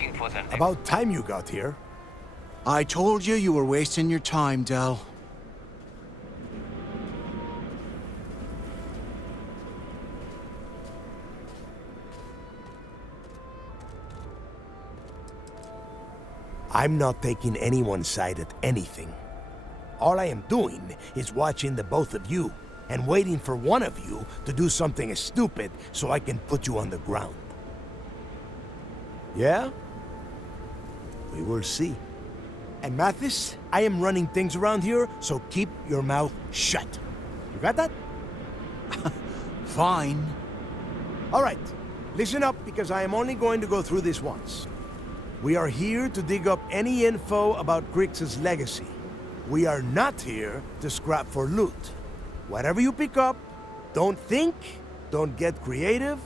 looking for them. About time you got here. I told you you were wasting your time, Del. I'm not taking anyone's side at anything. All I am doing is watching the both of you and waiting for one of you to do something stupid so I can put you on the ground. Yeah? We will see. And Mathis, I am running things around here, so keep your mouth shut. You got that? Fine. All right, listen up because I am only going to go through this once. We are here to dig up any info about Grix's legacy. We are not here to scrap for loot. Whatever you pick up, don't think, don't get creative,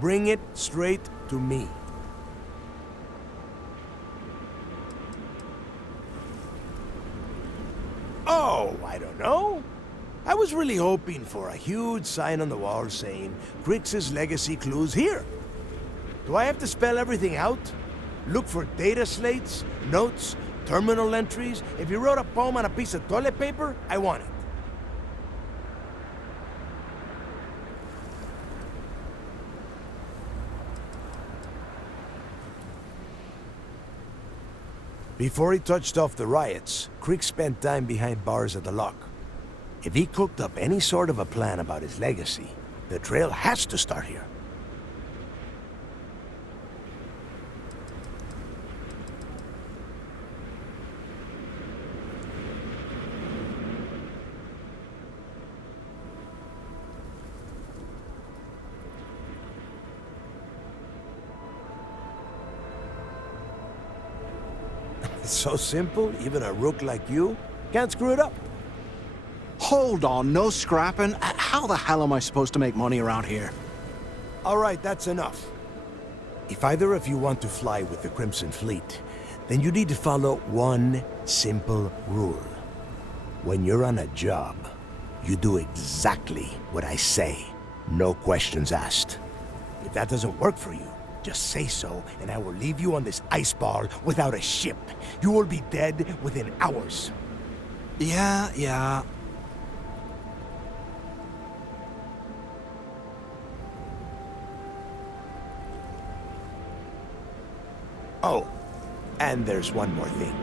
bring it straight to me. Oh, I don't know. I was really hoping for a huge sign on the wall saying, Grix's legacy clues here. Do I have to spell everything out? Look for data slates, notes, terminal entries? If you wrote a poem on a piece of toilet paper, I want it. Before he touched off the riots, Crick spent time behind bars at the lock. If he cooked up any sort of a plan about his legacy, the trail has to start here. It's so simple, even a rook like you can't screw it up. Hold on, no scrapping. How the hell am I supposed to make money around here? All right, that's enough. If either of you want to fly with the Crimson Fleet, then you need to follow one simple rule. When you're on a job, you do exactly what I say. No questions asked. If that doesn't work for you, just say so, and I will leave you on this ice ball without a ship. You will be dead within hours. Yeah. Oh, and there's one more thing.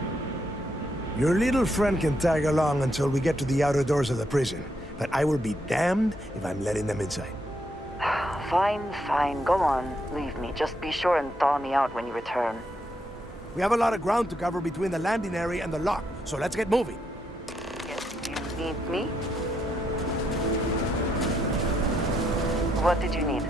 Your little friend can tag along until we get to the outer doors of the prison, but I will be damned if I'm letting them inside. Fine, go on. Leave me. Just be sure and thaw me out when you return. We have a lot of ground to cover between the landing area and the lock, so let's get moving. Yes, you need me? What did you need?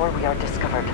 before we are discovered.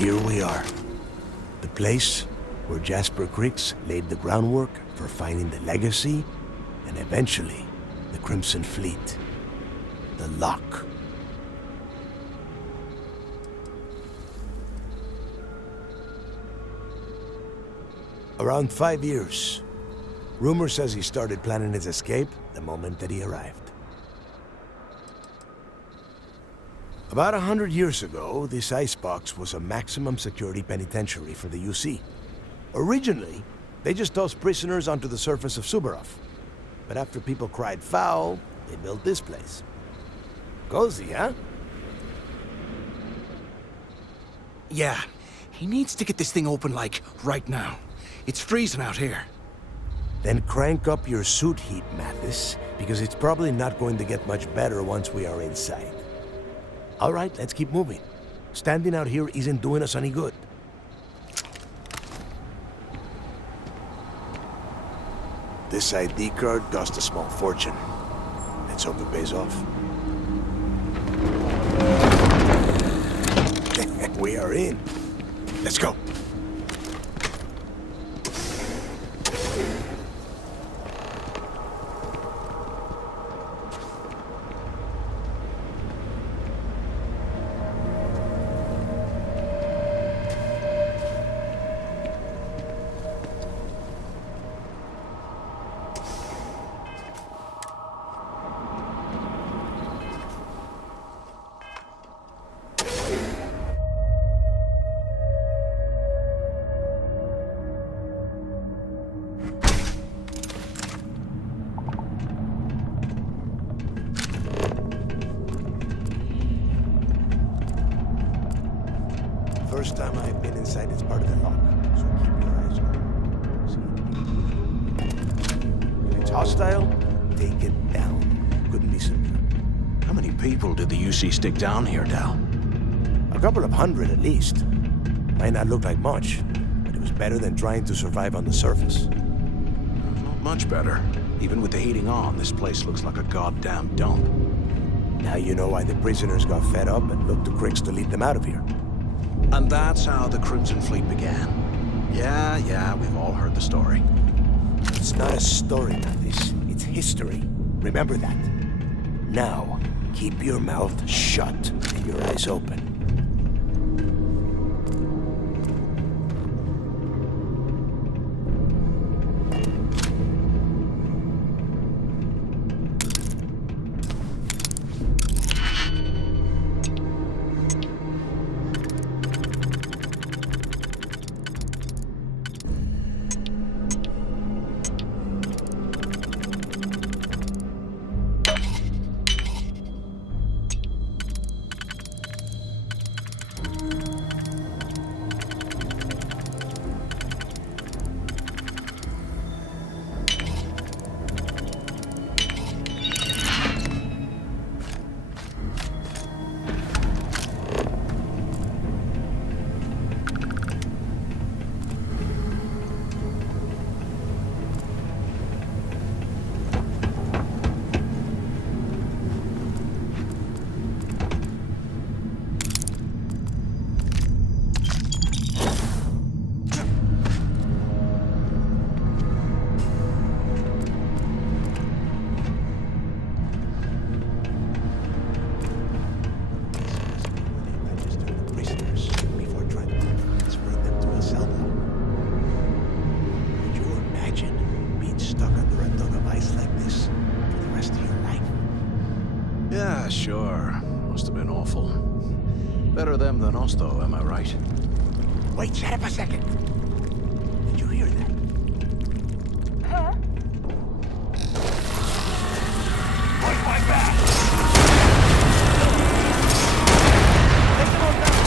Here we are. The place where Jasper Creeks laid the groundwork for finding the legacy and eventually the Crimson Fleet. The Lock. Around 5 years. Rumor says he started planning his escape the moment that he arrived. About 100 years ago, this icebox was a maximum security penitentiary for the UC. Originally, they just tossed prisoners onto the surface of Subarov. But after people cried foul, they built this place. Cozy, huh? Yeah, he needs to get this thing open, like, right now. It's freezing out here. Then crank up your suit heat, Mathis, because it's probably not going to get much better once we are inside. All right, let's keep moving. Standing out here isn't doing us any good. This ID card cost a small fortune. Let's hope it pays off. We are in. Let's go. First time I've been inside this part of the lock, so keep your eyes open. If it's hostile, take it down. Couldn't be simpler. How many people did the UC stick down here, Dal? A couple of hundred at least. Might not look like much, but it was better than trying to survive on the surface. Not much better. Even with the heating on, this place looks like a goddamn dump. Now you know why the prisoners got fed up and looked to Cricks to lead them out of here. And that's how the Crimson Fleet began. Yeah, we've all heard the story. It's not a story, Mathis. It's history. Remember that. Now, keep your mouth shut and your eyes open. Yeah, sure. Must have been awful. Better them than us, though, am I right? Wait, shut up a second. Did you hear that? Huh? Watch my back! Take them all down.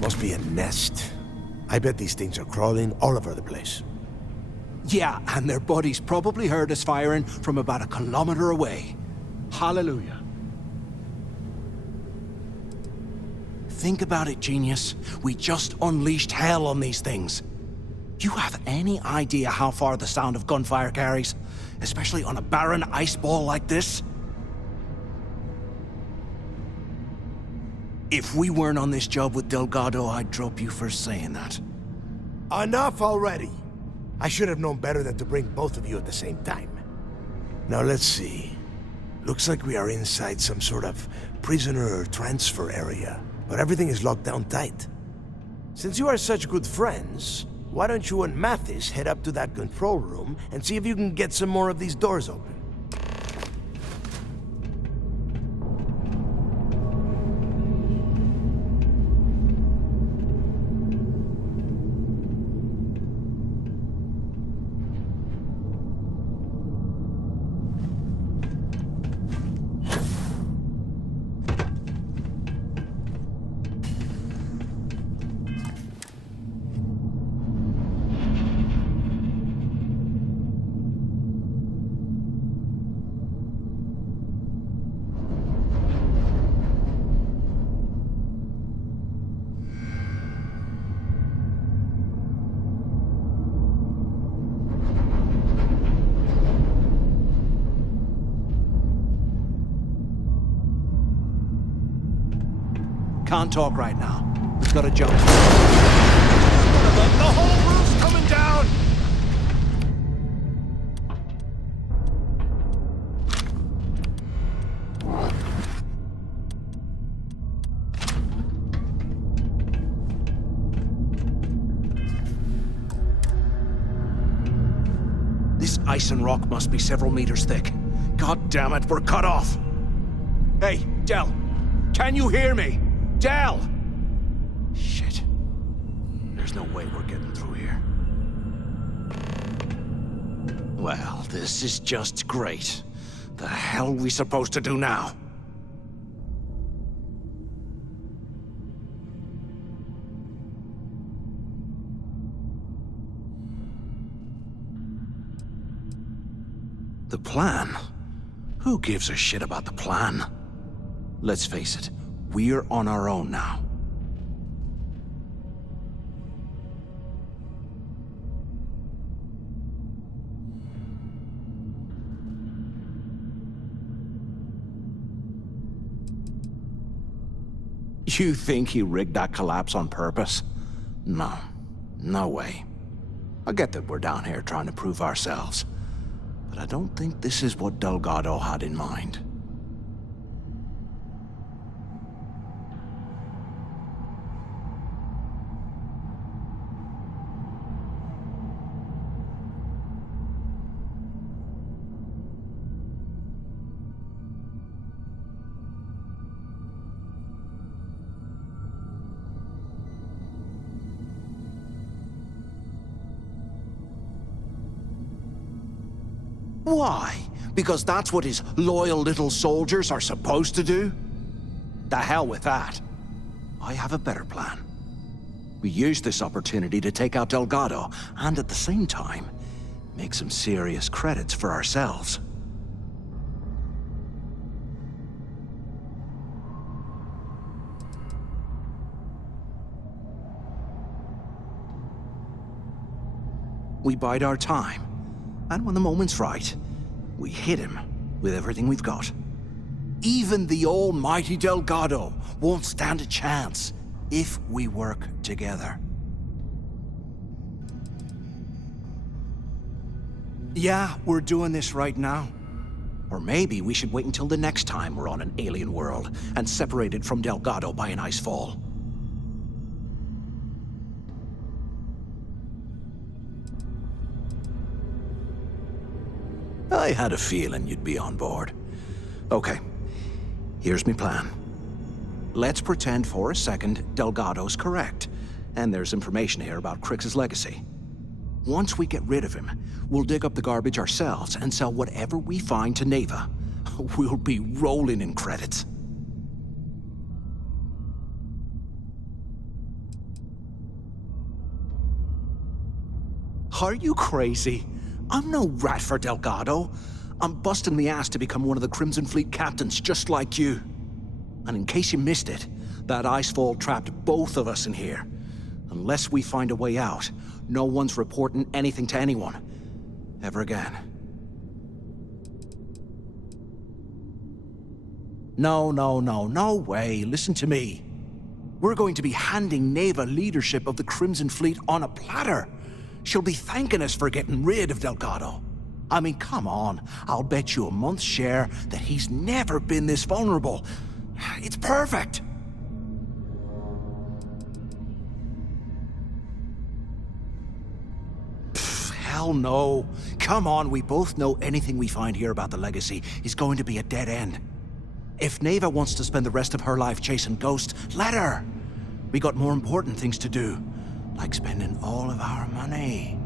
Must be a nest. I bet these things are crawling all over the place. Yeah, and their buddies probably heard us firing from about 1 kilometer away. Hallelujah. Think about it, genius. We just unleashed hell on these things. You have any idea how far the sound of gunfire carries? Especially on a barren ice ball like this? If we weren't on this job with Delgado, I'd drop you for saying that. Enough already! I should have known better than to bring both of you at the same time. Now let's see. Looks like we are inside some sort of prisoner transfer area, but everything is locked down tight. Since you are such good friends, why don't you and Mathis head up to that control room and see if you can get some more of these doors open? Can't talk right now. We've got to jump. The whole roof's coming down! This ice and rock must be several meters thick. God damn it, we're cut off! Hey, Del! Can you hear me? Del! Shit. There's no way we're getting through here. Well, this is just great. The hell are we supposed to do now? The plan? Who gives a shit about the plan? Let's face it, we're on our own now. You think he rigged that collapse on purpose? No. No way. I get that we're down here trying to prove ourselves, but I don't think this is what Delgado had in mind. Why? Because that's what his loyal little soldiers are supposed to do? The hell with that. I have a better plan. We use this opportunity to take out Delgado, and at the same time, make some serious credits for ourselves. We bide our time, and when the moment's right, we hit him with everything we've got. Even the almighty Delgado won't stand a chance if we work together. Yeah, we're doing this right now. Or maybe we should wait until the next time we're on an alien world and separated from Delgado by an icefall. I had a feeling you'd be on board. Okay, here's my plan. Let's pretend for a second Delgado's correct, and there's information here about Crix's legacy. Once we get rid of him, we'll dig up the garbage ourselves and sell whatever we find to Neva. We'll be rolling in credits. Are you crazy? I'm no rat for Delgado. I'm busting the ass to become one of the Crimson Fleet captains, just like you. And in case you missed it, that icefall trapped both of us in here. Unless we find a way out, no one's reporting anything to anyone. Ever again. No way. Listen to me. We're going to be handing Neva leadership of the Crimson Fleet on a platter. She'll be thanking us for getting rid of Delgado. I mean, come on. I'll bet you a month's share that he's never been this vulnerable. It's perfect. Pfft, hell no. Come on, we both know anything we find here about the legacy is going to be a dead end. If Neva wants to spend the rest of her life chasing ghosts, let her. We got more important things to do. Like spending all of our money.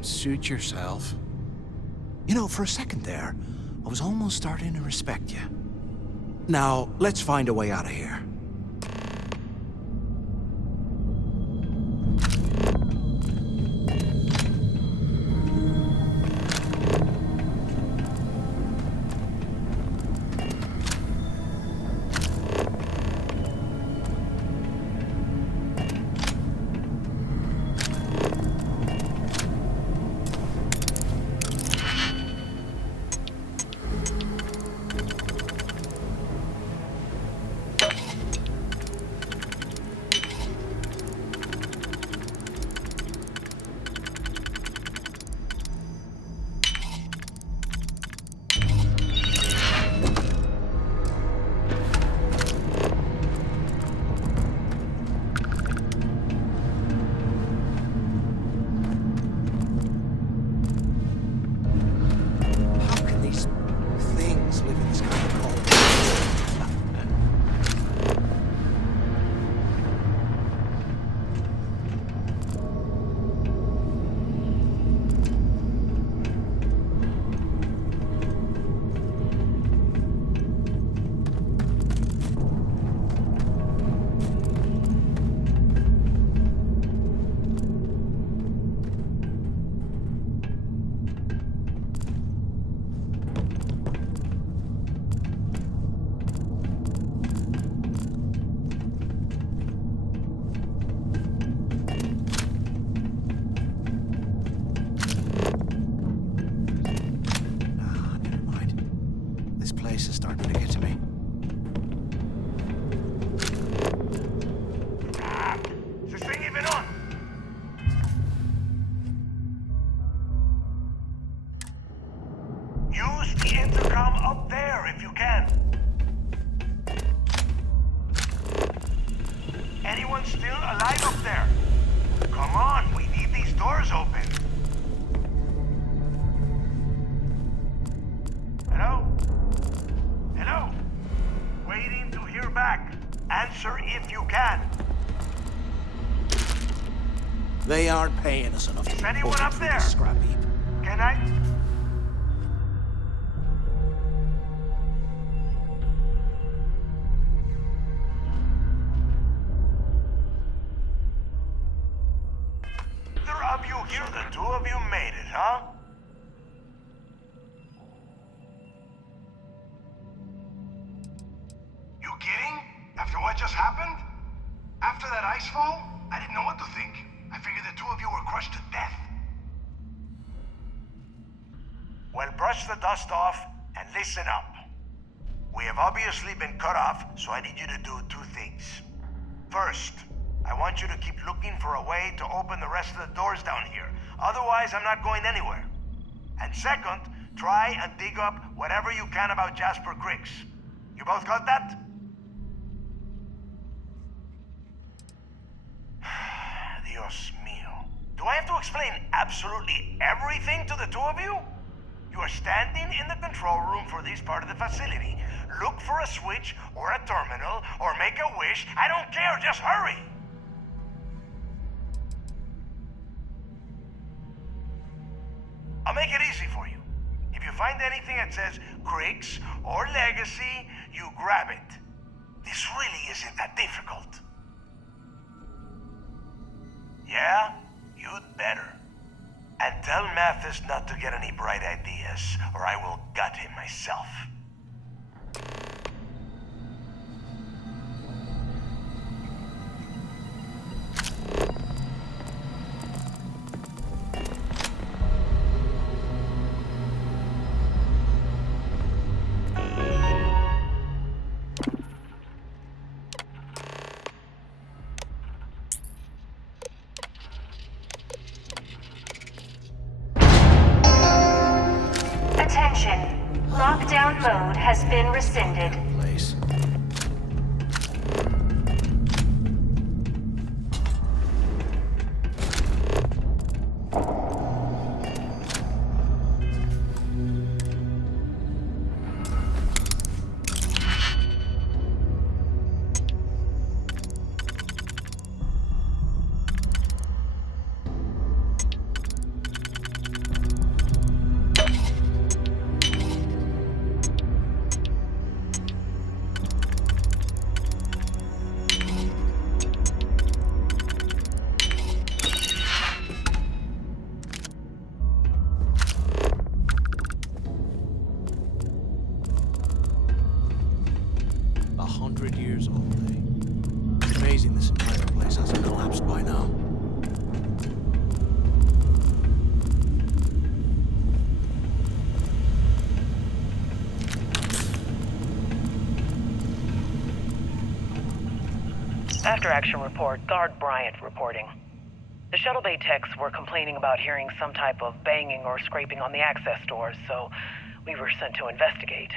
Suit yourself. You know, for a second there, I was almost starting to respect you. Now, let's find a way out of here. anyone still alive up there? Come on, we need these doors open. Hello? Hello? Waiting to hear back. Answer if you can. They aren't paying us enough. Is anyone up there? Scrap heap. Can I? Either of you here, the two of you made it, huh? You kidding? After what just happened? After that ice fall? I didn't know what to think. I figured the two of you were crushed to death. Well, brush the dust off and listen up. We have obviously been cut off, so I need you to do two things. First, I want you to keep looking for a way to open the rest of the doors down here. Otherwise, I'm not going anywhere. And second, try and dig up whatever you can about Jasper Griggs. You both got that? Dios mío. Do I have to explain absolutely everything to the two of you? You are standing in the control room for this part of the facility. Look for a switch or a terminal or make a wish. I don't care, just hurry! I'll make it easy for you. If you find anything that says Griggs or Legacy, you grab it. This really isn't that difficult. Yeah? You'd better. And tell Mathis not to get any bright ideas, or I will gut him myself. Lockdown mode has been rescinded. Place. Years old, eh? It's amazing this entire place hasn't collapsed by now. After action report, Guard Bryant reporting. The shuttle bay techs were complaining about hearing some type of banging or scraping on the access doors, so we were sent to investigate.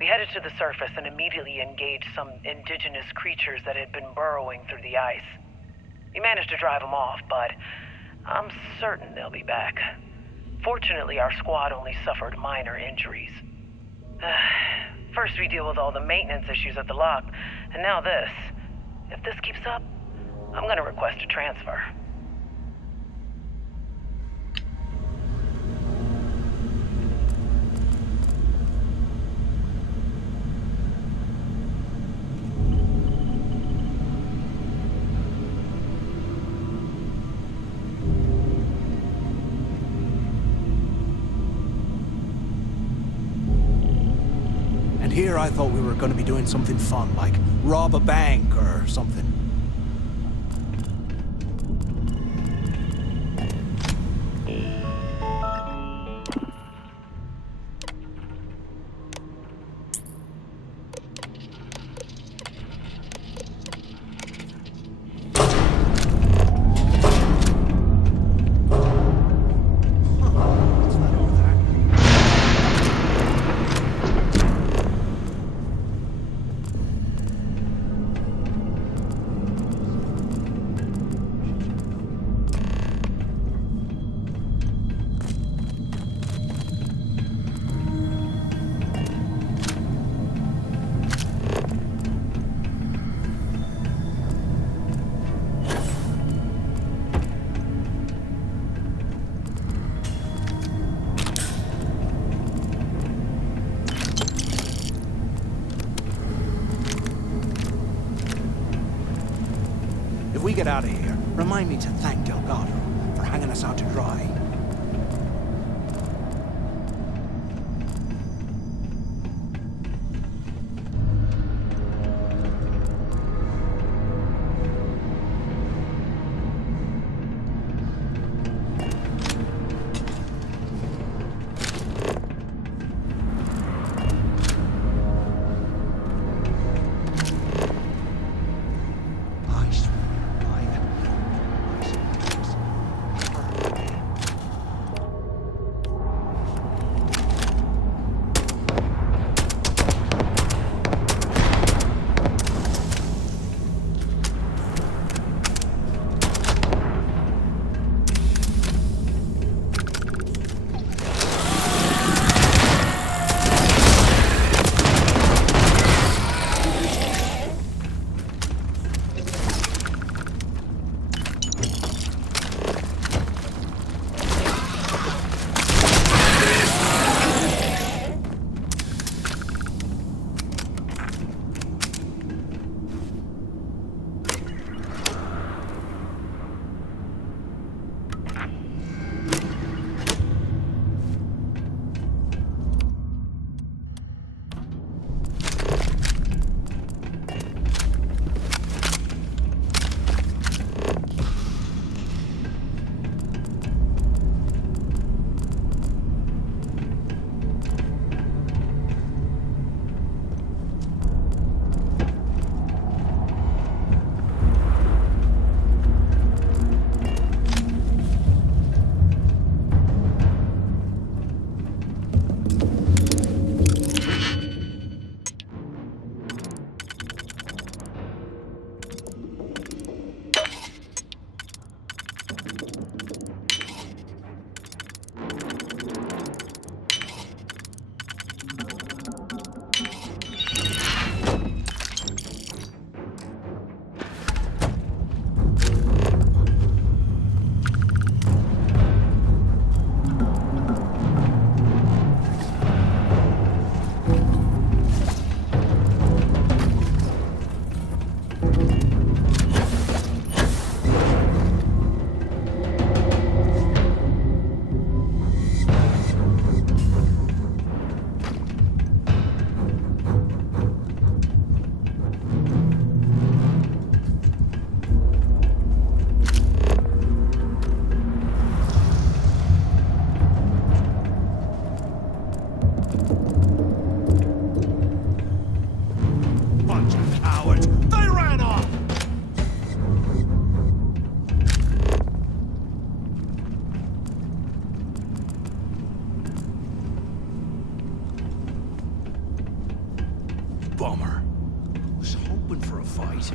We headed to the surface and immediately engaged some indigenous creatures that had been burrowing through the ice. We managed to drive them off, but I'm certain they'll be back. Fortunately, our squad only suffered minor injuries. First we deal with all the maintenance issues at the lock, and now this. If this keeps up, I'm gonna request a transfer. Here I thought we were going to be doing something fun, like rob a bank or something. we get out of here, remind me to thank Delgado for hanging us out to dry. Bummer. Was hoping for a fight.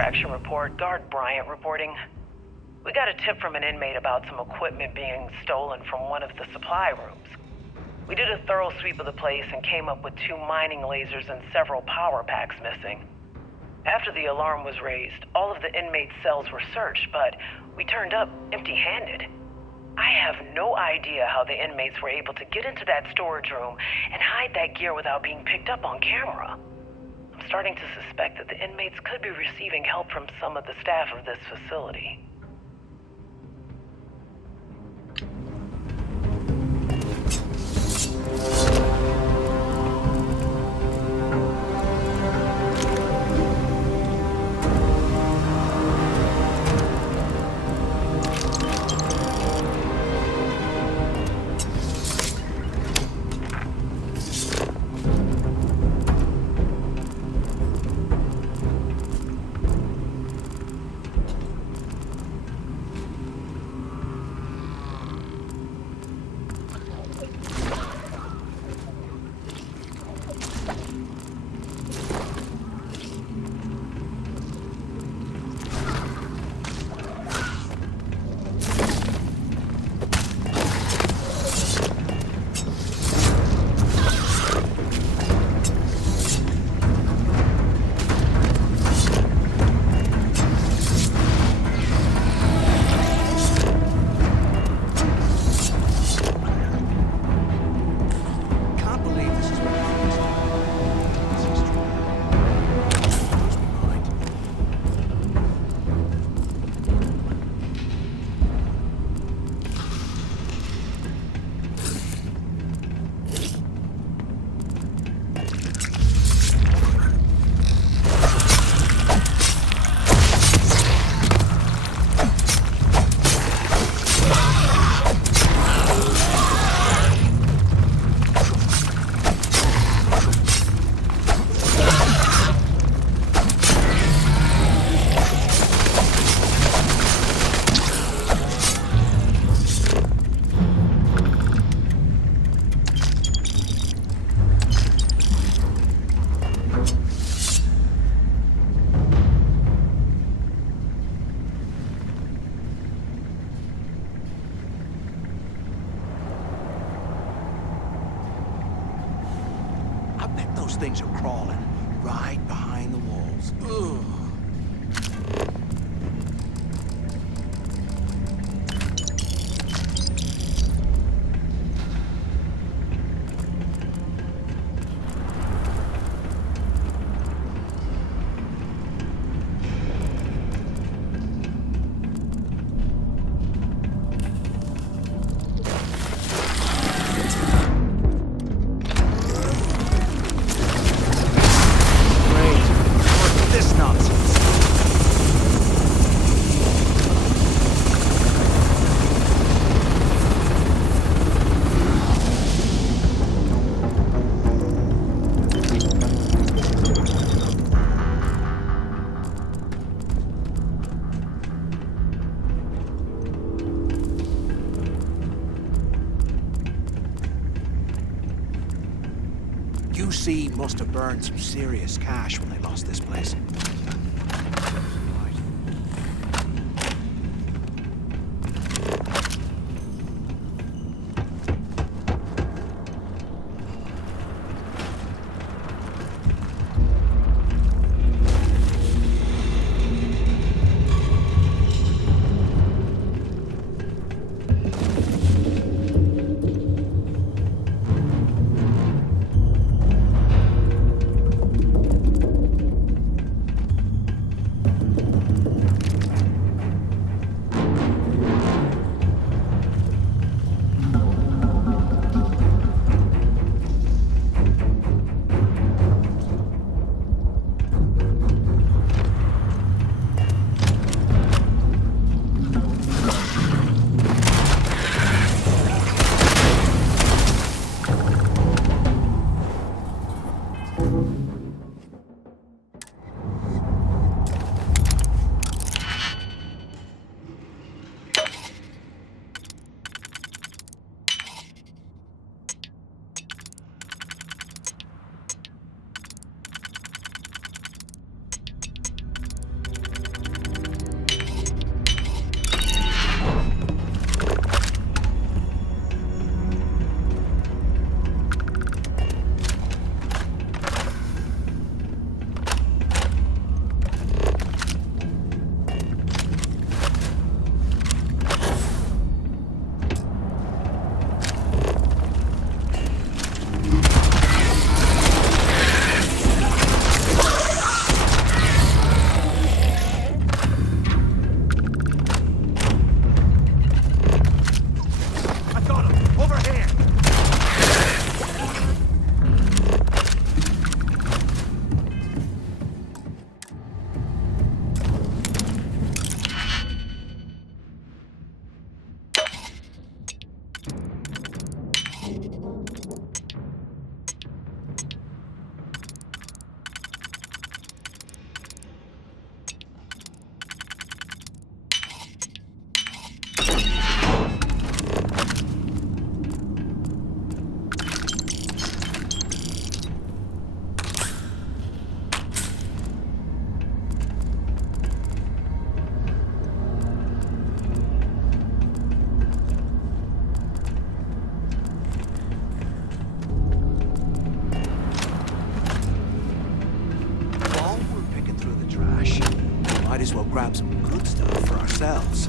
Action Report, Guard Bryant reporting. We got a tip from an inmate about some equipment being stolen from one of the supply rooms. We did a thorough sweep of the place and came up with 2 mining lasers and several power packs missing. After the alarm was raised, all of the inmates' cells were searched, but we turned up empty-handed. I have no idea how the inmates were able to get into that storage room and hide that gear without being picked up on camera. I'm starting to suspect that the inmates could be receiving help from some of the staff of this facility. Those things are crawling right behind the walls. Ugh. UC must have burned some serious cash when they lost this place. grab some good stuff for ourselves.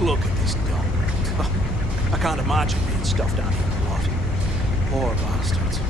Look at this dump. I can't imagine being stuffed down here a lot. Poor bastards.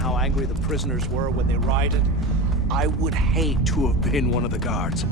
how angry the prisoners were when they rioted. I would hate to have been one of the guards.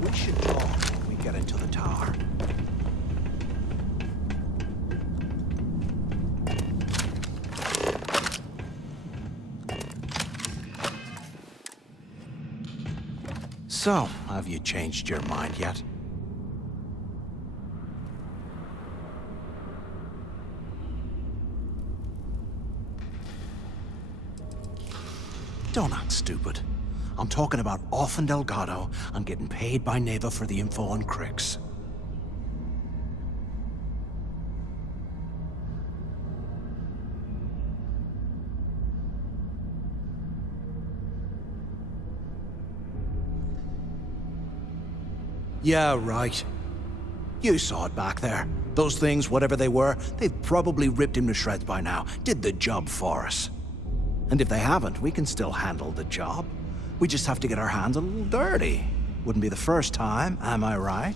We should talk when we get into the tower. So, have you changed your mind yet? Don't act stupid. I'm talking about off in Delgado and getting paid by Neva for the info on Crix. Yeah, right. You saw it back there. Those things, whatever they were, they've probably ripped him to shreds by now. Did the job for us. And if they haven't, we can still handle the job. We just have to get our hands a little dirty. Wouldn't be the first time, am I right?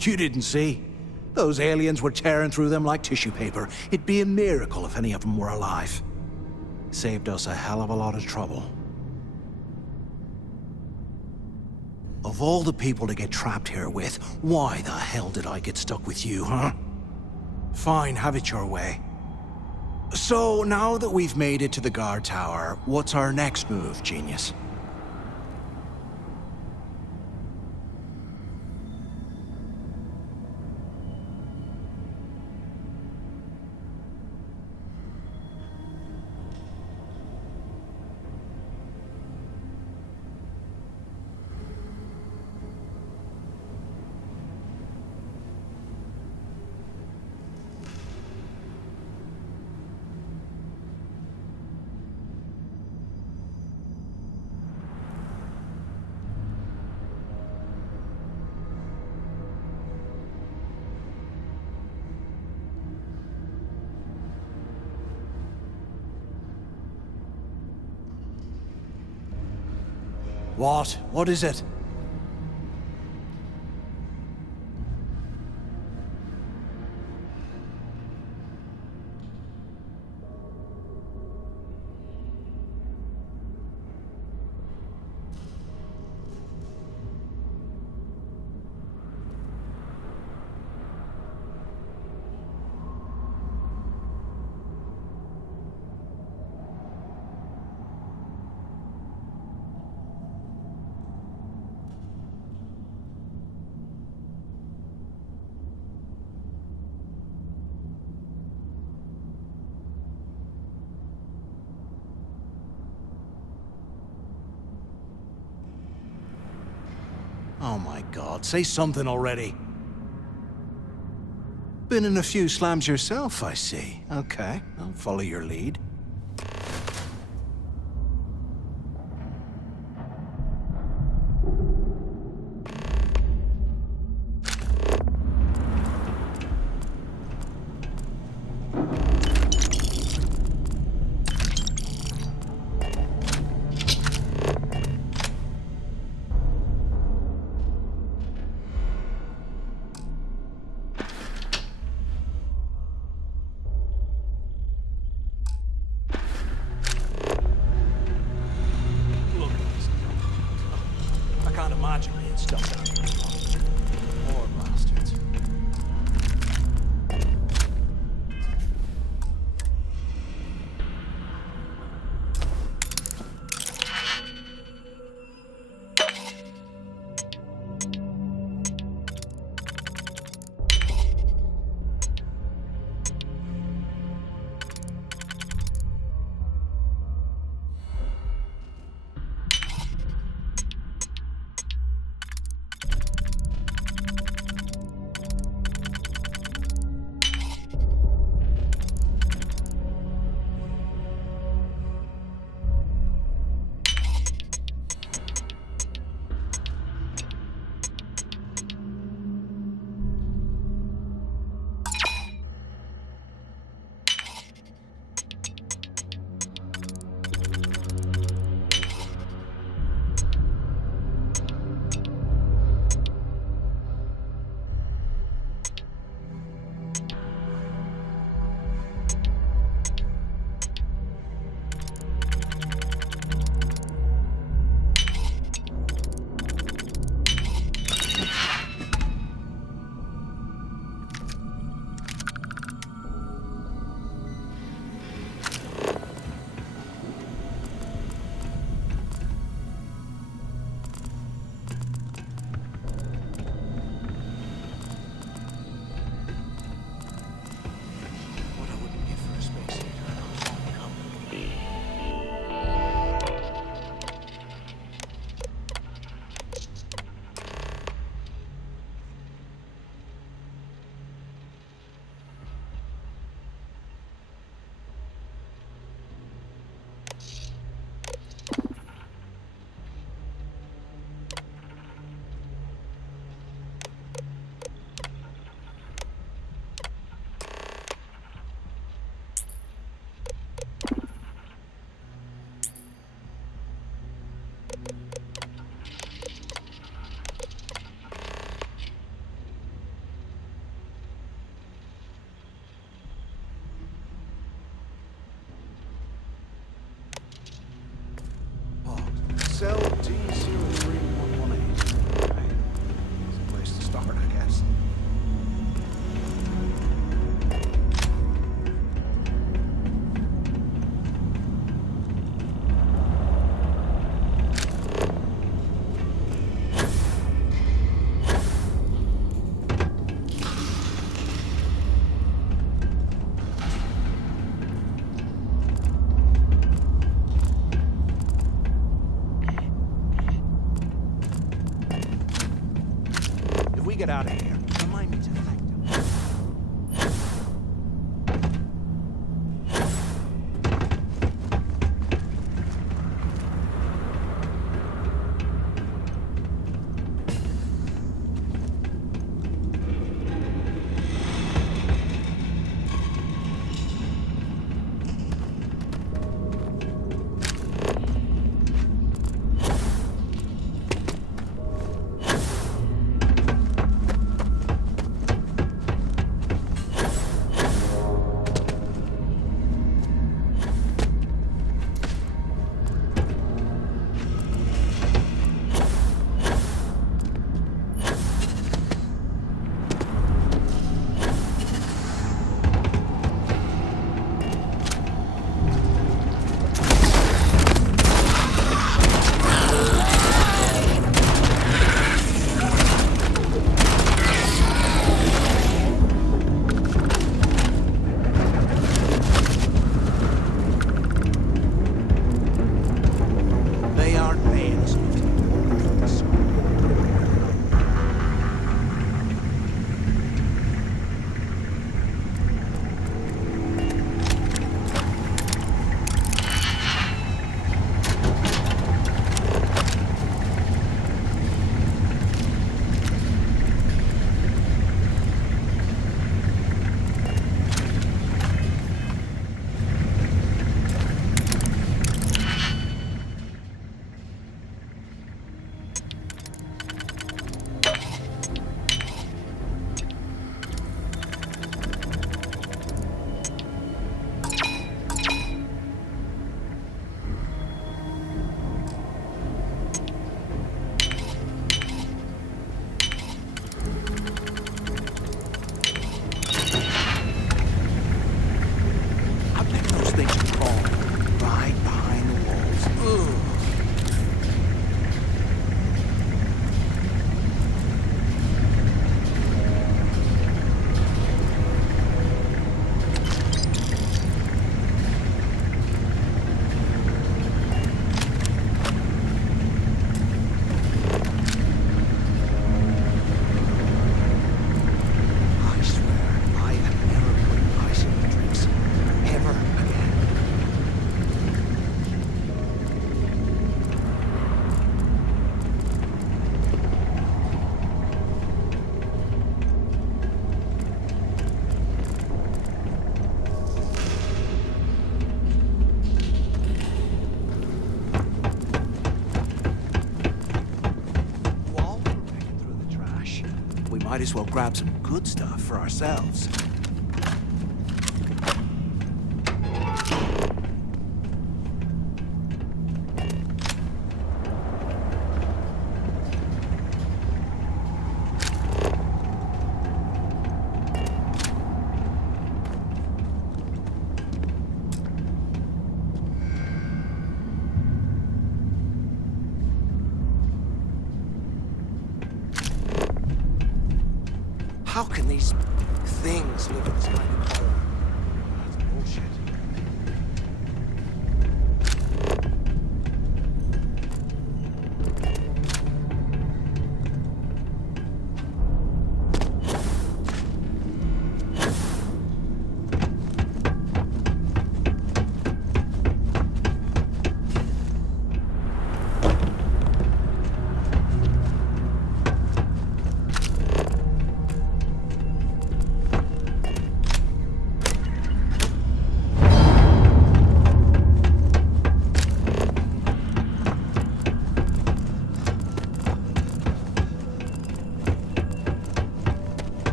You didn't see? Those aliens were tearing through them like tissue paper. It'd be a miracle if any of them were alive. Saved us a hell of a lot of trouble. Of all the people to get trapped here with, why the hell did I get stuck with you, huh? Fine, have it your way. So, now that we've made it to the guard tower, what's our next move, genius? What? What is it? Oh my God, say something already. Been in a few slams yourself, I see. Okay, I'll follow your lead. What I wouldn't give for a space heater. Cell D03118. Right. It's a place to start, I guess. If we get out of here, remind me to thank them. Might as well grab some good stuff for ourselves. can these things live in this kind of cold? That's bullshit.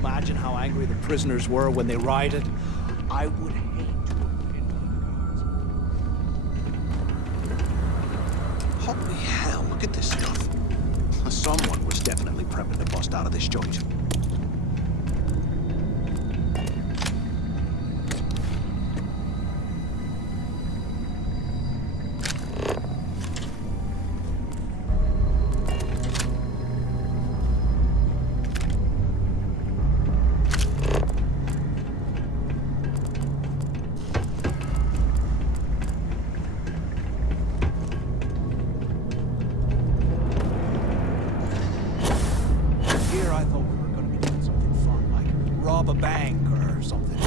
Imagine how angry the prisoners were when they rioted. I would hate to have put in one of the guards. Holy hell, look at this stuff. Someone was definitely prepping to bust out of this joint. I thought we were going to be doing something fun, like rob a bank or something.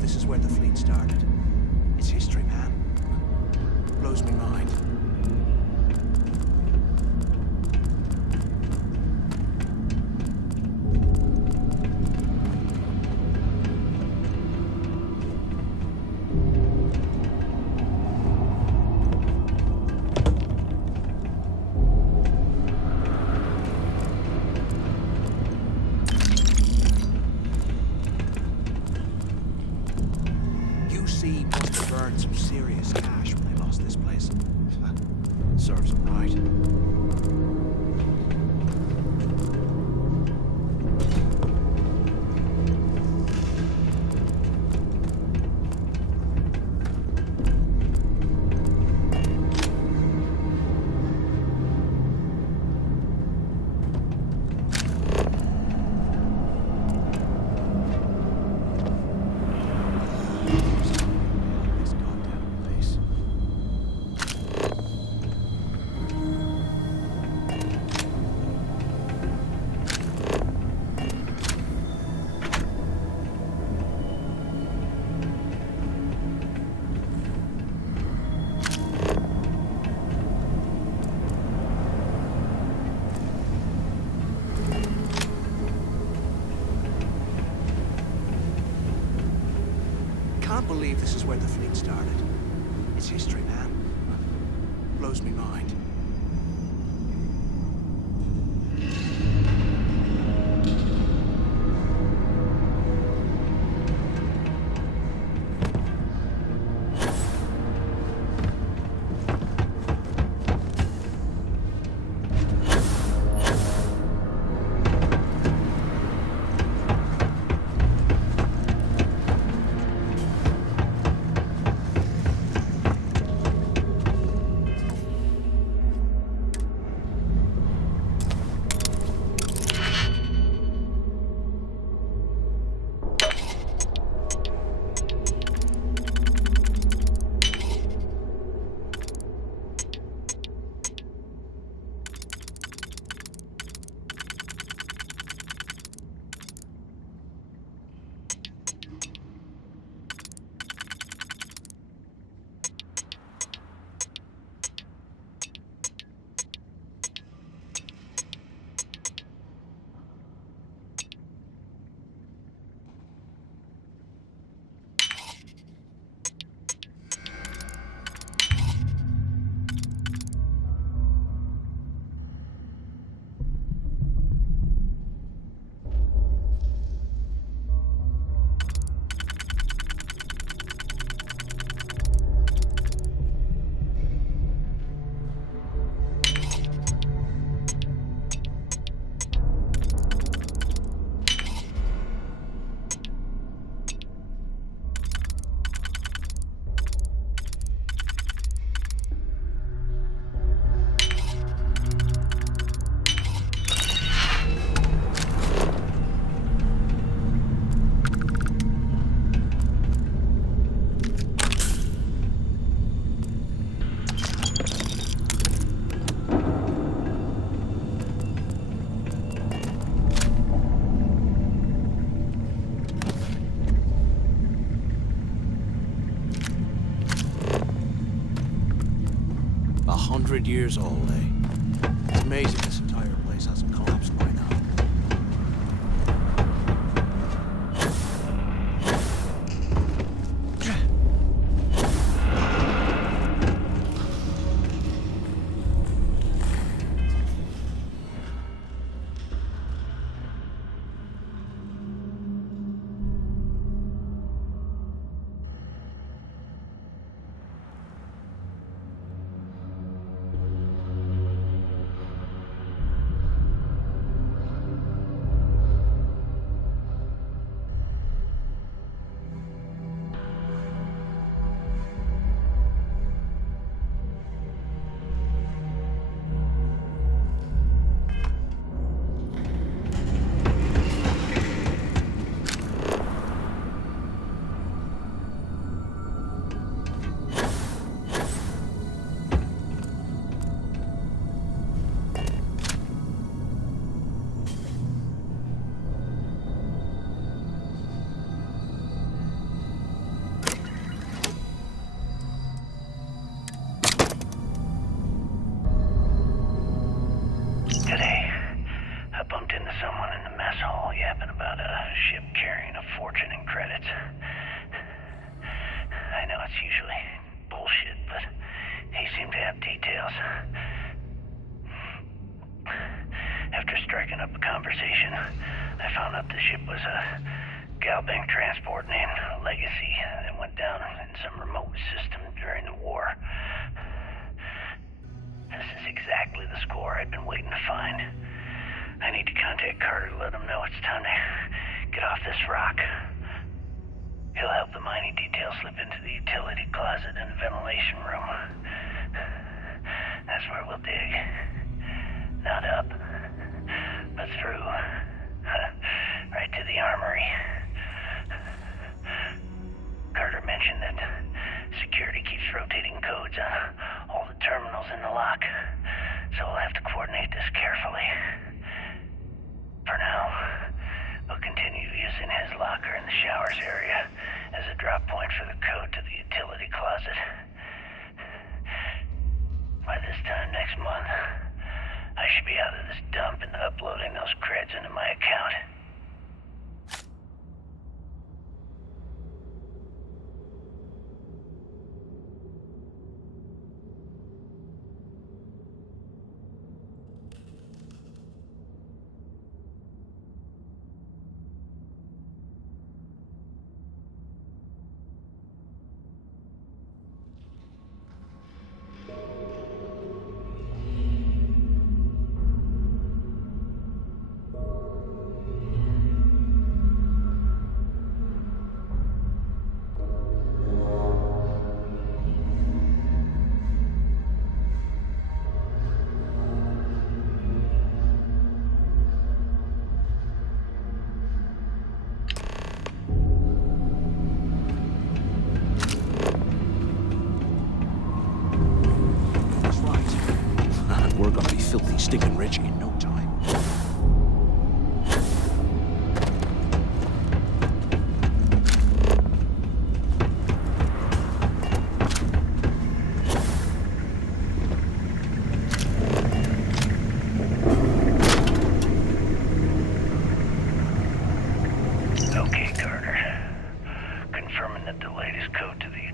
This is where the fleet started. It's history, man. Blows me mind. UC must have earned some serious cash when they lost this place. Serves them right. can't believe this is where the fleet started. It's history, man. Blows me mind. Years old, eh? It's amazing this entire place hasn't collapsed by now. Legacy that went down in some remote system during the war. This is exactly the score I'd been waiting to find. I need to contact Carter to let him know it's time to get off this rock. He'll help the mining detail slip into the utility closet in the ventilation room. That's where we'll dig. Not up, but through. Right to the armory. Carter mentioned that security keeps rotating codes on all the terminals in the lock, so we'll have to coordinate this carefully. For now, we'll continue using his locker in the showers area as a drop point for the code to the utility closet. By this time next month, I should be out of this dump and uploading those creds into my account.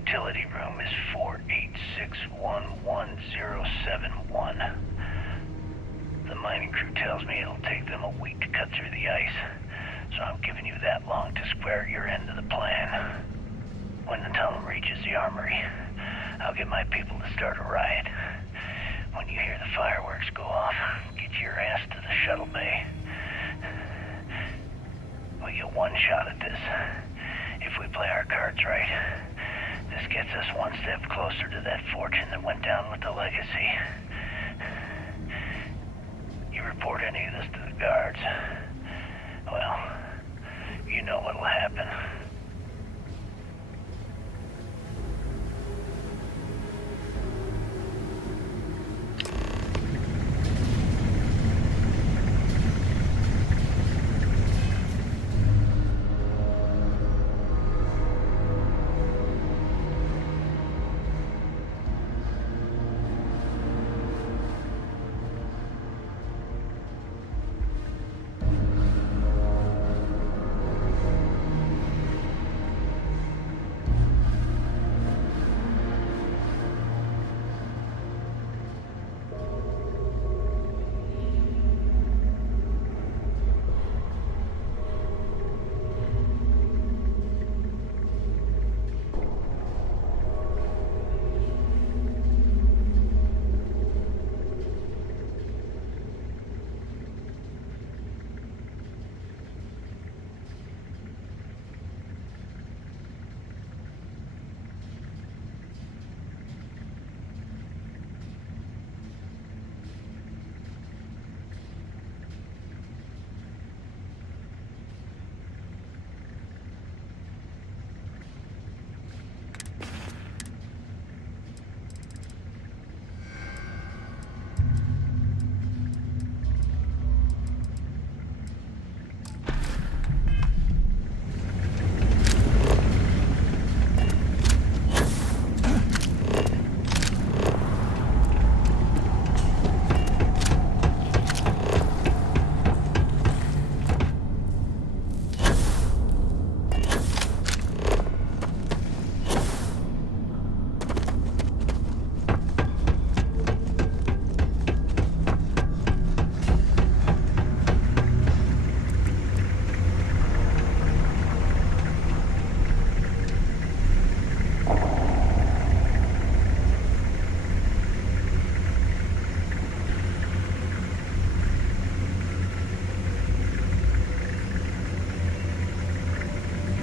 utility room is 486111071. The mining crew tells me it'll take them a week to cut through the ice, so I'm giving you that long to square your end of the plan. When the tunnel reaches the armory, I'll get my people to start a riot. When you hear the fireworks go off, get your ass to the shuttle bay. We get one shot at this. If we play our cards right, this gets us one step closer to that fortune that went down with the legacy. You report any of this to the guards, well, you know what'll happen.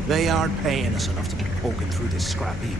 They aren't paying us enough to be poking through this scrap heap.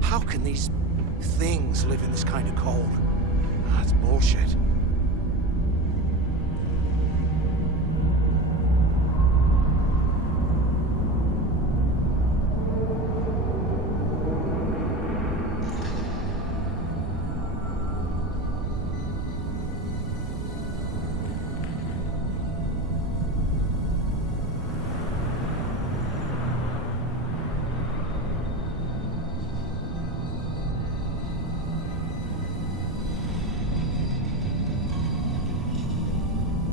How can these things live in this kind of cold? That's bullshit.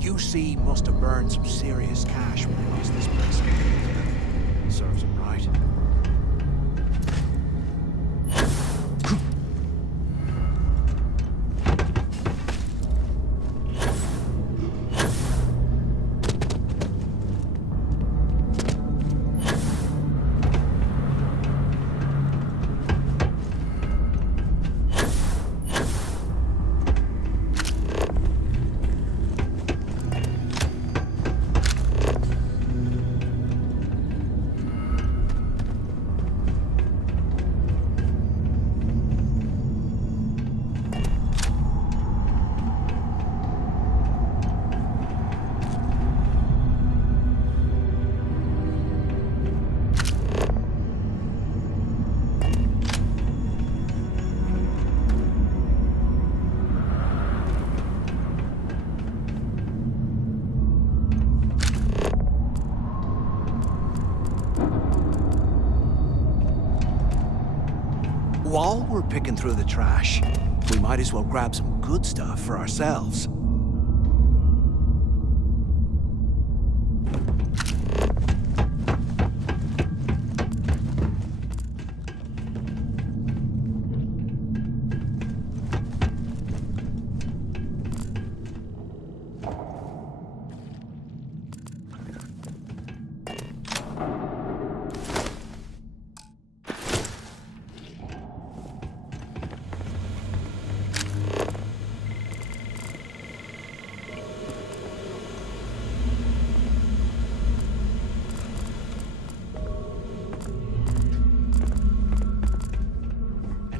QC must have burned some serious cash when they lost this place. Serves him right. while we're picking through the trash, we might as well grab some good stuff for ourselves.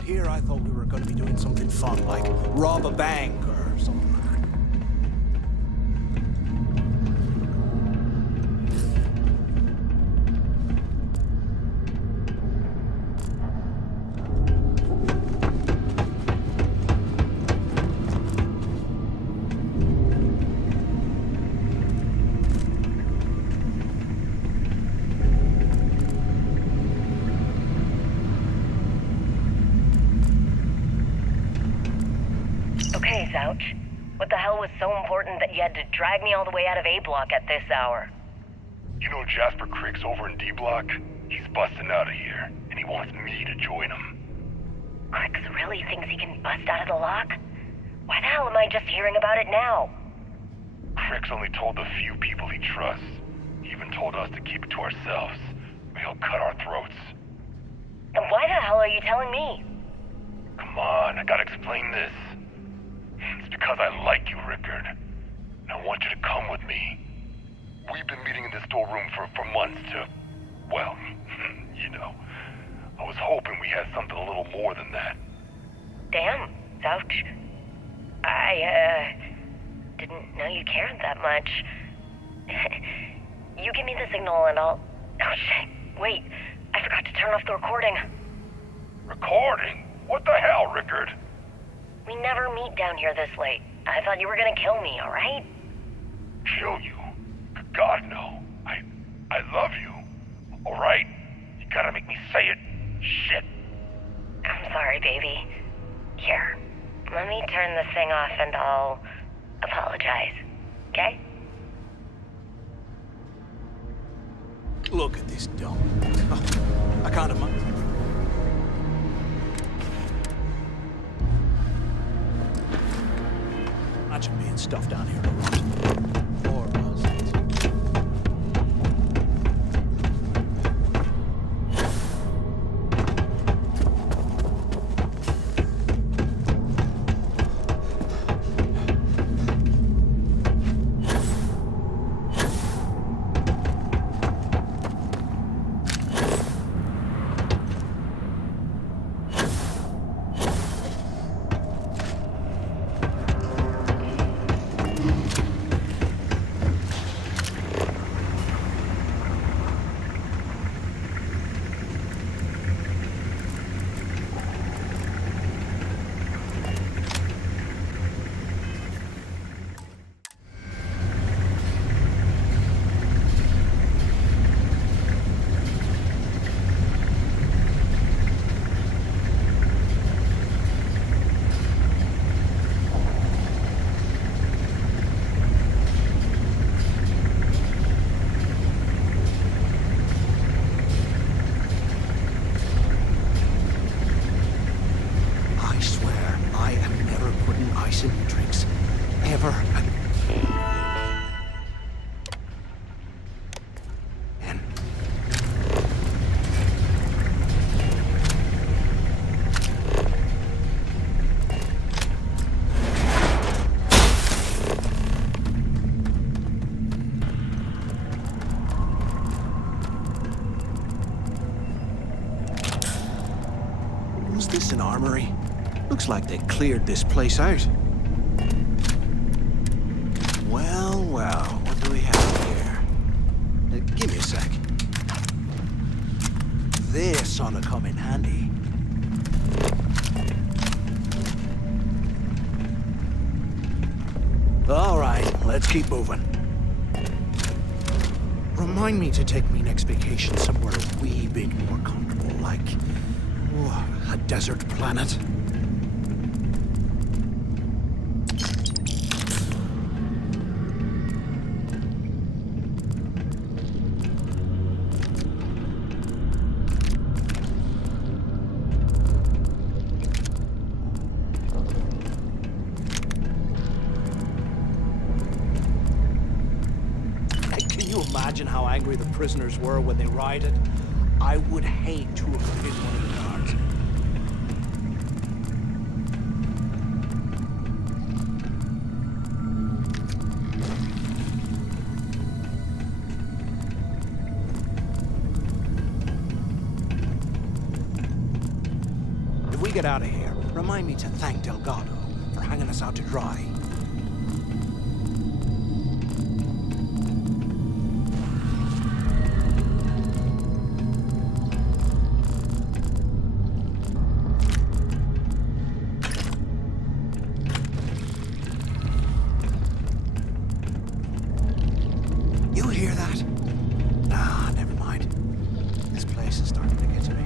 Here I thought we were going to be doing something fun, like rob a bank or something like that. Okay, Zouch. What the hell was so important that you had to drag me all the way out of A Block at this hour? You know Jasper Crick's over in D Block? He's busting out of here, and he wants me to join him. Crix really thinks he can bust out of the lock? Why the hell am I just hearing about it now? Crick's only told the few people he trusts. He even told us to keep it to ourselves, or he'll cut our throats. Then why the hell are you telling me? Come on, I gotta explain this. It's because I like you, Rickard. And I want you to come with me. We've been meeting in this storeroom for months to, well, you know. I was hoping we had something a little more than that. Damn, Zouch. I, didn't know you cared that much. You give me the signal and I'll... Oh, shit. Wait, I forgot to turn off the recording. Recording? What the hell, Rickard? We never meet down here this late. I thought you were gonna kill me, alright? Kill you? God, no. I love you. Alright? You gotta make me say it. Shit. I'm sorry, baby. Here, let me turn this thing off and I'll apologize. Okay? Look at this dump. I can't imagine. Imagine being stuffed down here to rot. Or was it? Was this an armory? Looks like they cleared this place out. Well, well, what do we have here? Give me a sec. This ought to come in handy. All right, let's keep moving. Remind me to take me next vacation somewhere a wee bit more comfortable, like Oh, a desert planet. Can you imagine how angry the prisoners were when they rioted? I would hate to have been one of the guards. If we get out of here, remind me to thank Delgado for hanging us out to dry. You hear that? Nah, never mind. This place is starting to get to me.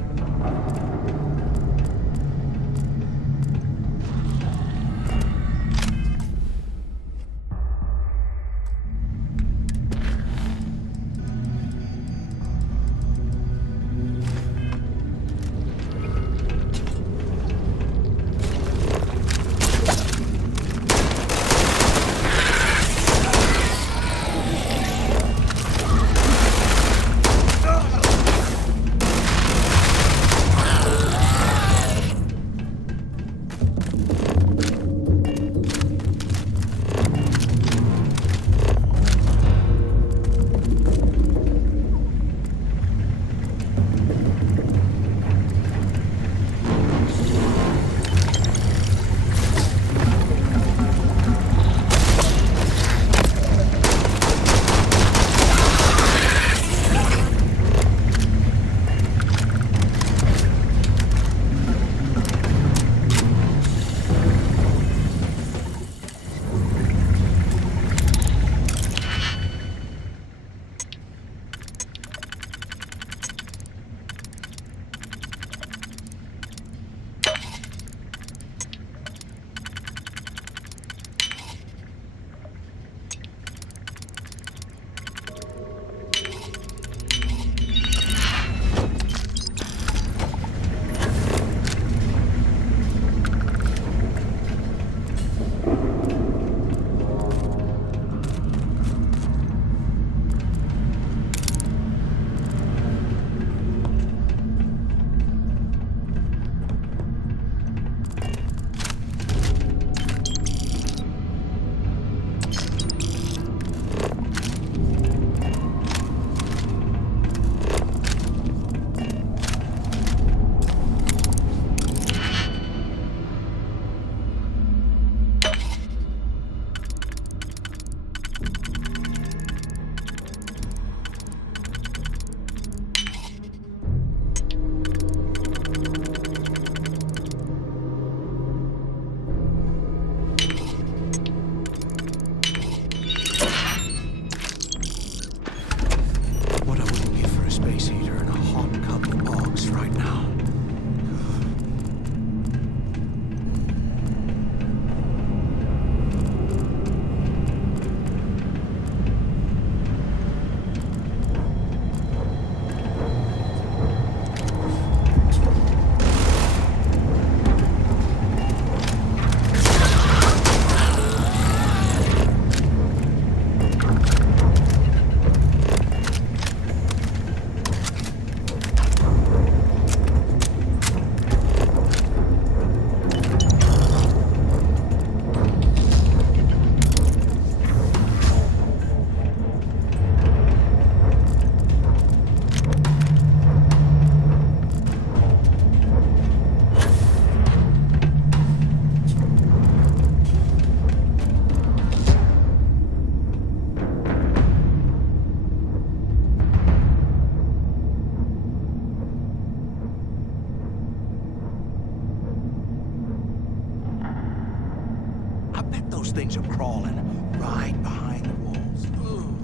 things are crawling right behind the walls. Ugh.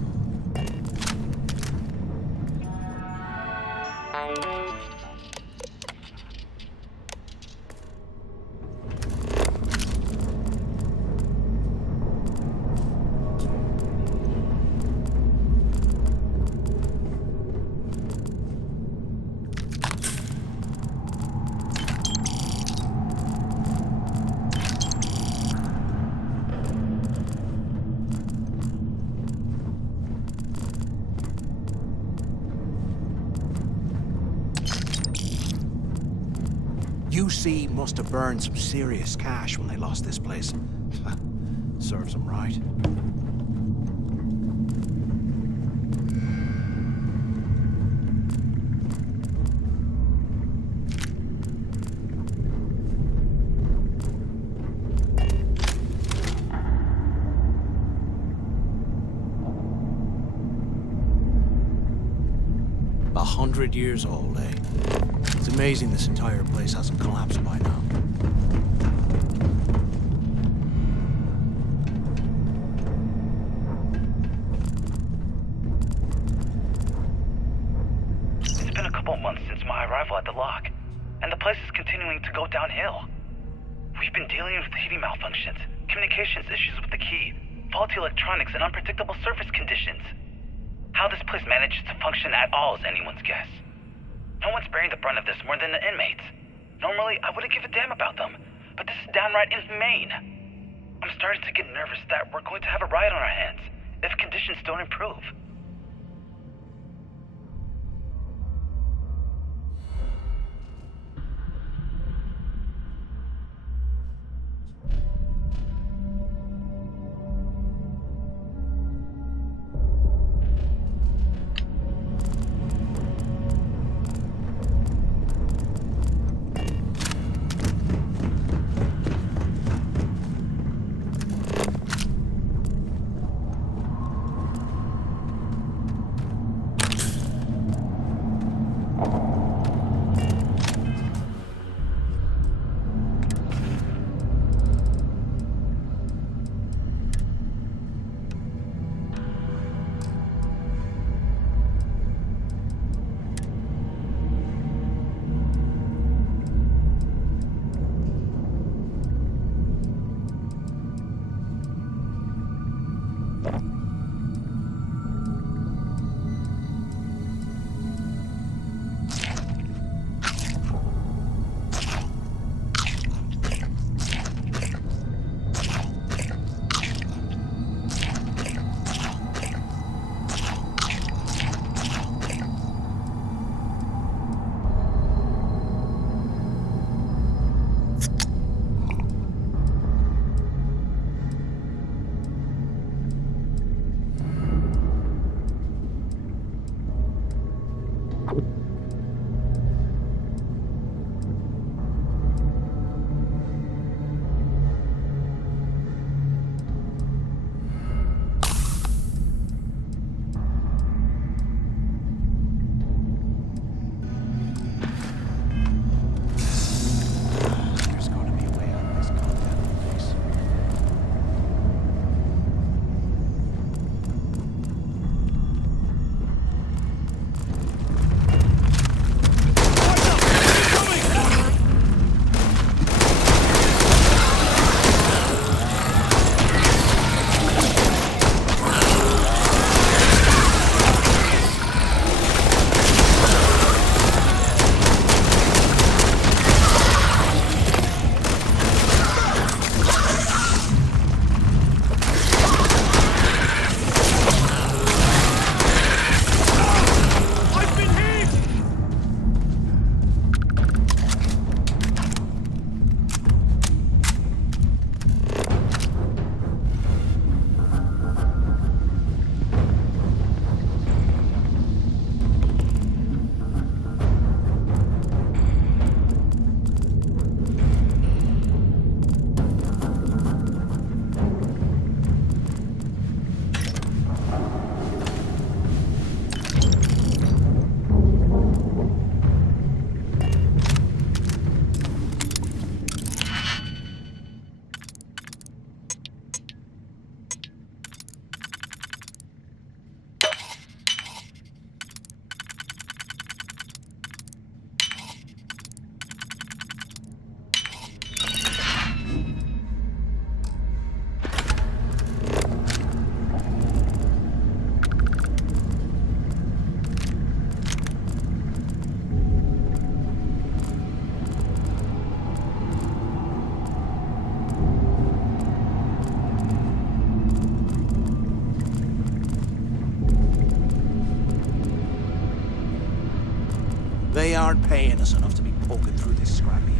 UC must have burned some serious cash when they lost this place. Serves them right. $100 old, eh? It's amazing this entire place hasn't collapsed by now. It's been a couple months since my arrival at the lock, and the place is continuing to go downhill. We've been dealing with heating malfunctions, communications issues with the key, faulty electronics, and unpredictable surface conditions. How this place manages to function at all is anyone's guess. No one's bearing the brunt of this more than the inmates. Normally, I wouldn't give a damn about them, but this is downright inhumane. I'm starting to get nervous that we're going to have a riot on our hands if conditions don't improve. They aren't paying us enough to be poking through this scrap heap.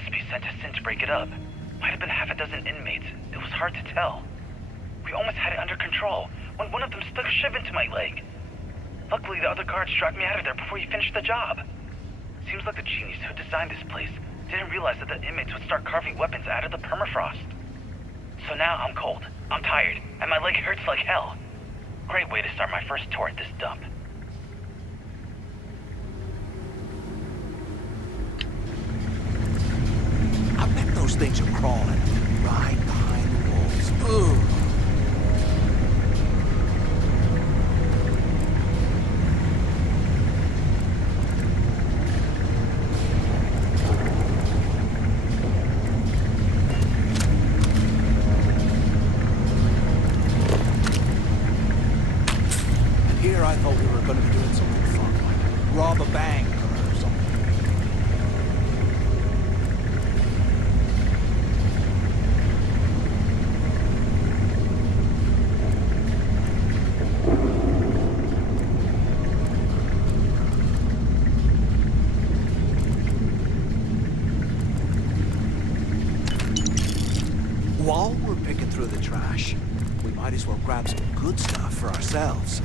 must be sent to Sin to break it up. Might have been half a dozen inmates. It was hard to tell. We almost had it under control when one of them stuck a shiv into my leg. Luckily, the other guards dragged me out of there before he finished the job. Seems like the genius who designed this place didn't realize that the inmates would start carving weapons out of the permafrost. So now I'm cold, I'm tired, and my leg hurts like hell. Great way to start my first tour at this dump. I bet those things are crawling right behind the walls. Ugh. Here I thought we were going to be doing something fun, like rob a bank or something. While we're picking through the trash, we might as well grab some good stuff for ourselves.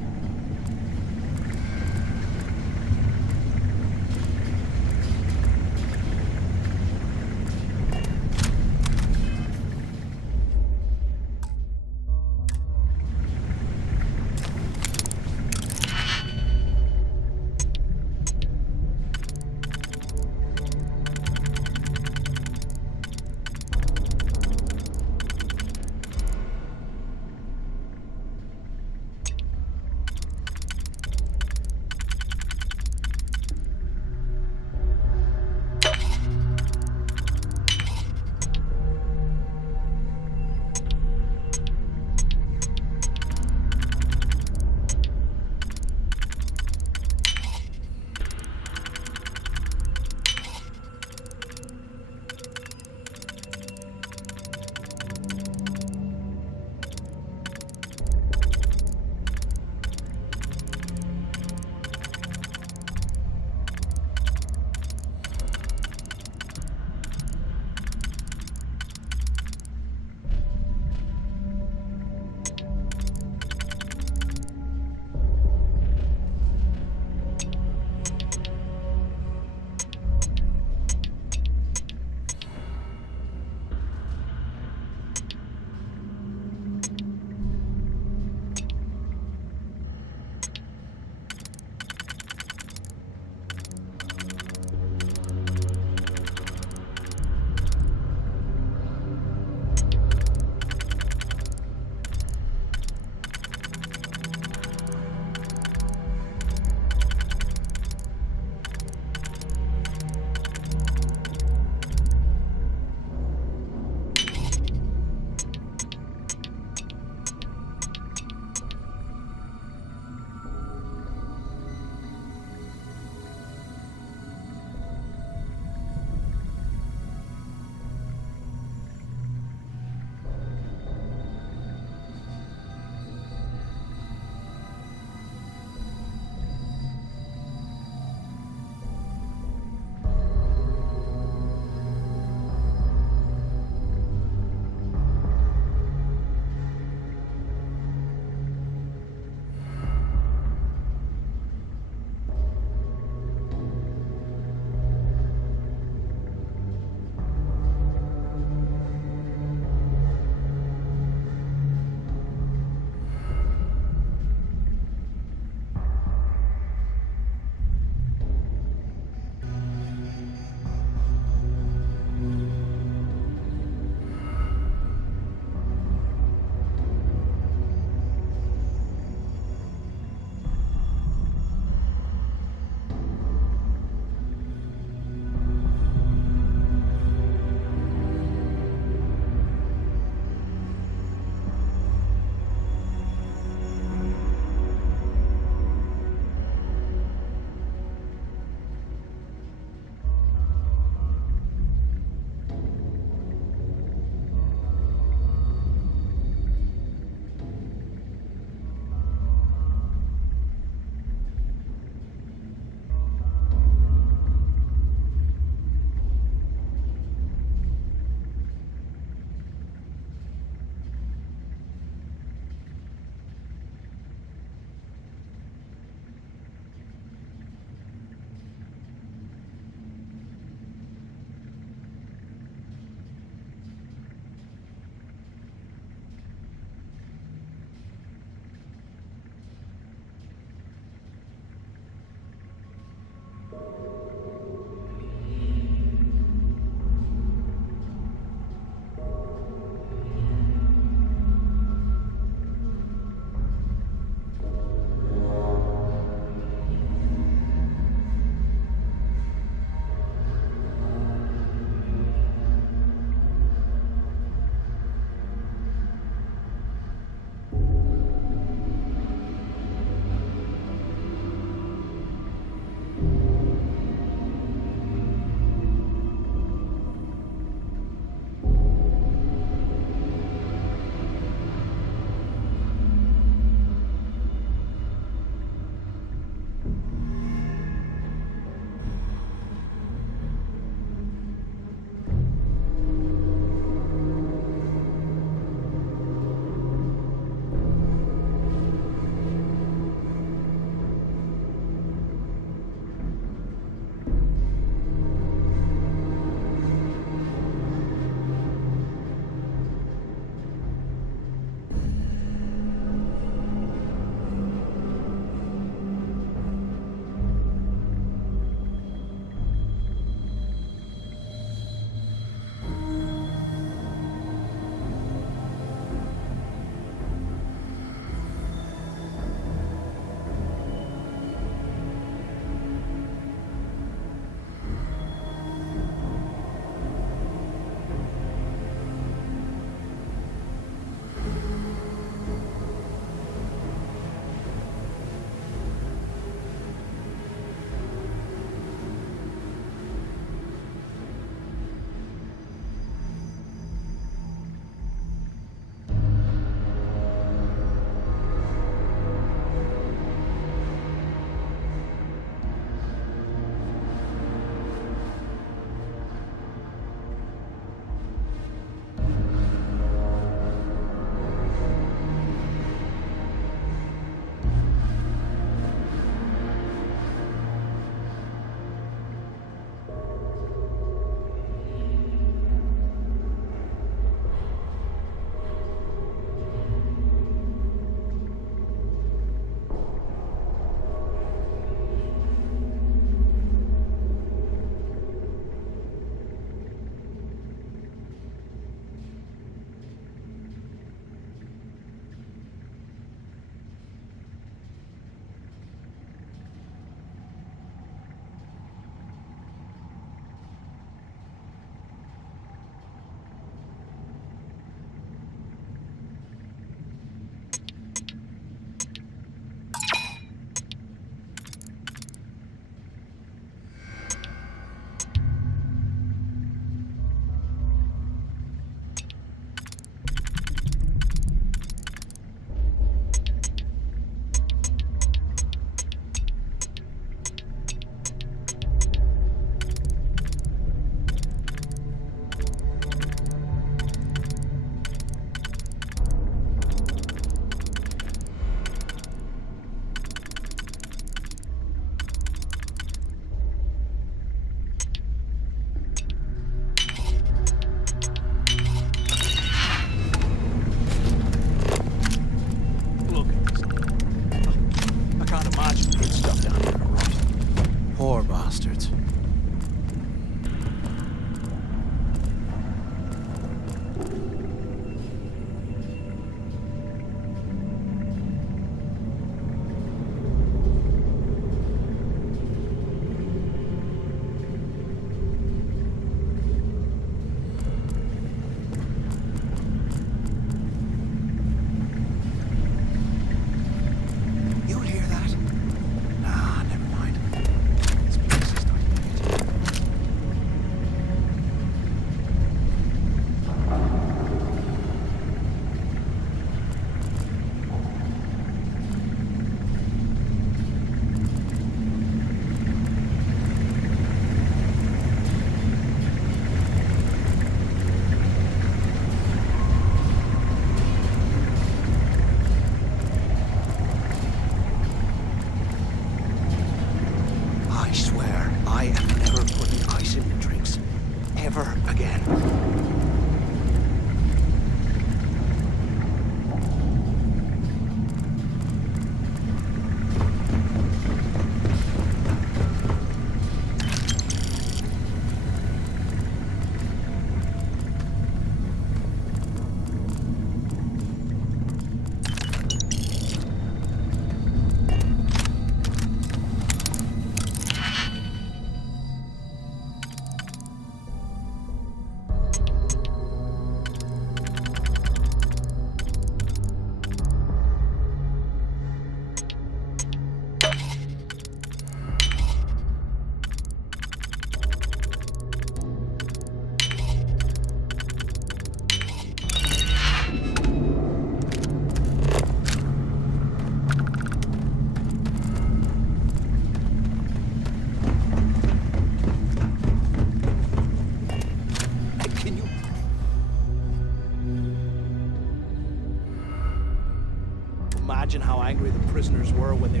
imagine how angry the prisoners were when they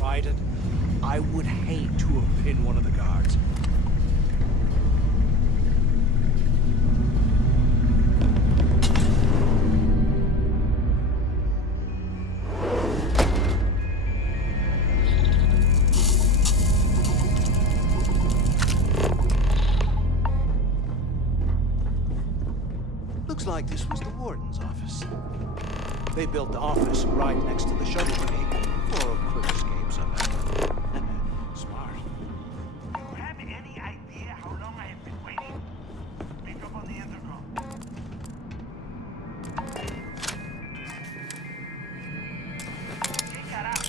rioted? I would hate to have been one of the guards. Looks like this was the warden's office. They built the office right next to the shuttle bay for a quick escape somehow. Smart. Do you have any idea how long I have been waiting? Pick up on the intercom. ¿Qué carajo?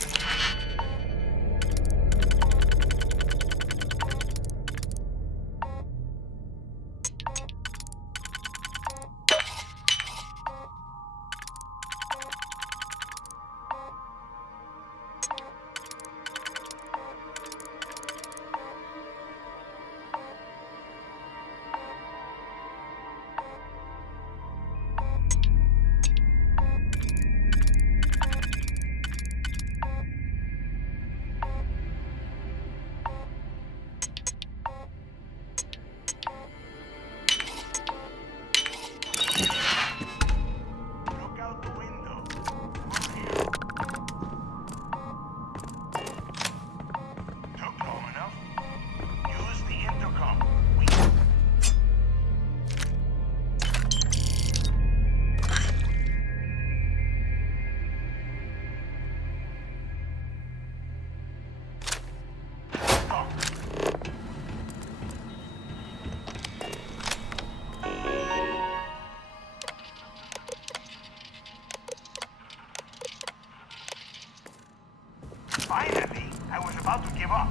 Finally, I was about to give up.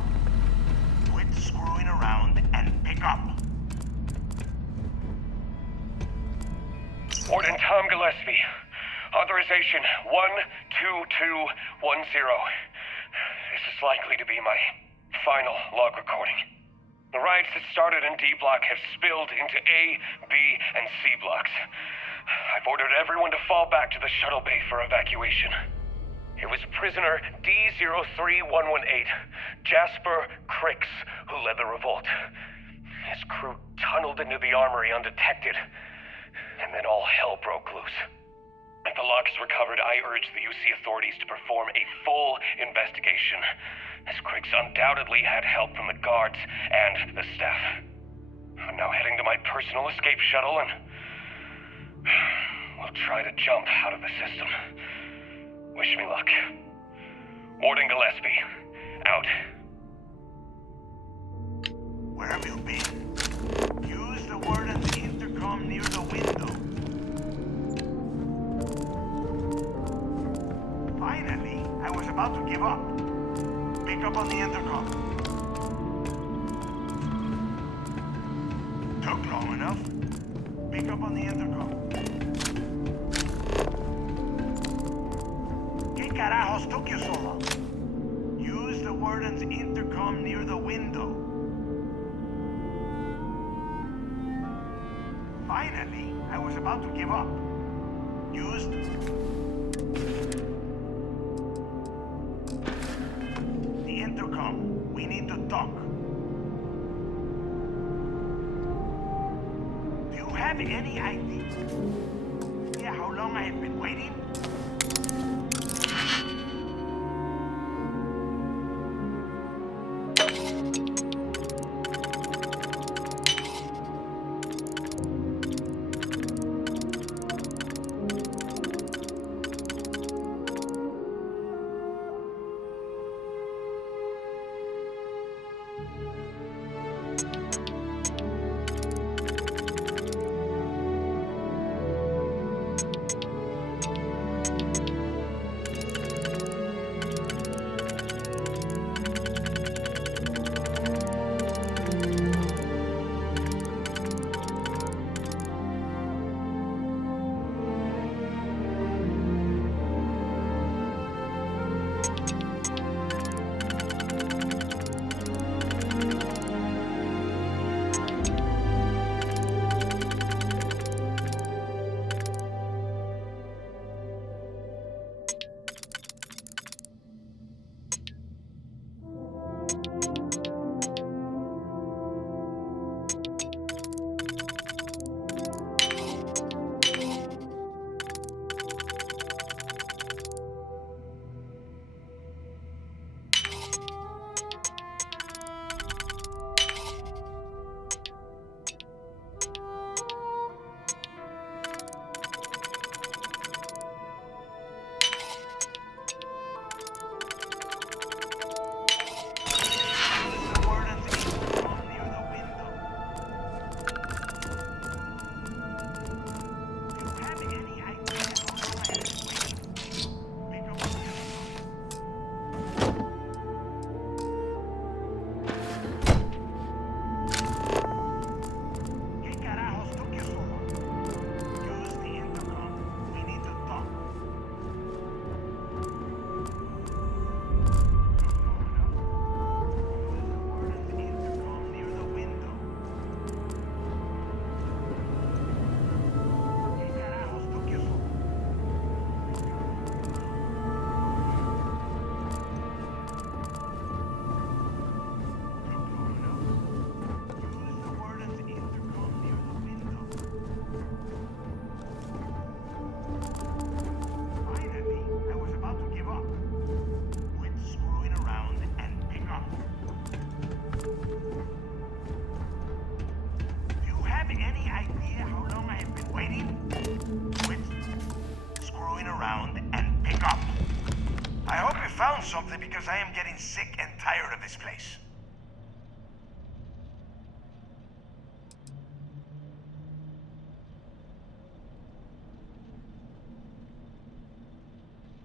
Quit screwing around and pick up. Warden Tom Gillespie. Authorization 12210. This is likely to be my final log recording. The riots that started in D Block have spilled into A, B, and C blocks. I've ordered everyone to fall back to the shuttle bay for evacuation. It was prisoner D03118, Jasper Cricks, who led the revolt. His crew tunneled into the armory undetected, and then all hell broke loose. If the log is recovered, I urge the UC authorities to perform a full investigation, as Cricks undoubtedly had help from the guards and the staff. I'm now heading to my personal escape shuttle, and we'll try to jump out of the system. Wish me luck. Warden Gillespie, out. Where have you been? Use the warden's intercom near the window. Finally, I was about to give up. Pick up on the intercom. Took long enough. Pick up on the intercom. ¿Qué carajos took you so long? Use the warden's intercom near the window. Finally, I was about to give up. Use the intercom. We need to talk. Do you have any idea how long I have been waiting? Quit screwing around and pick up. I hope you found something because I am getting sick and tired of this place.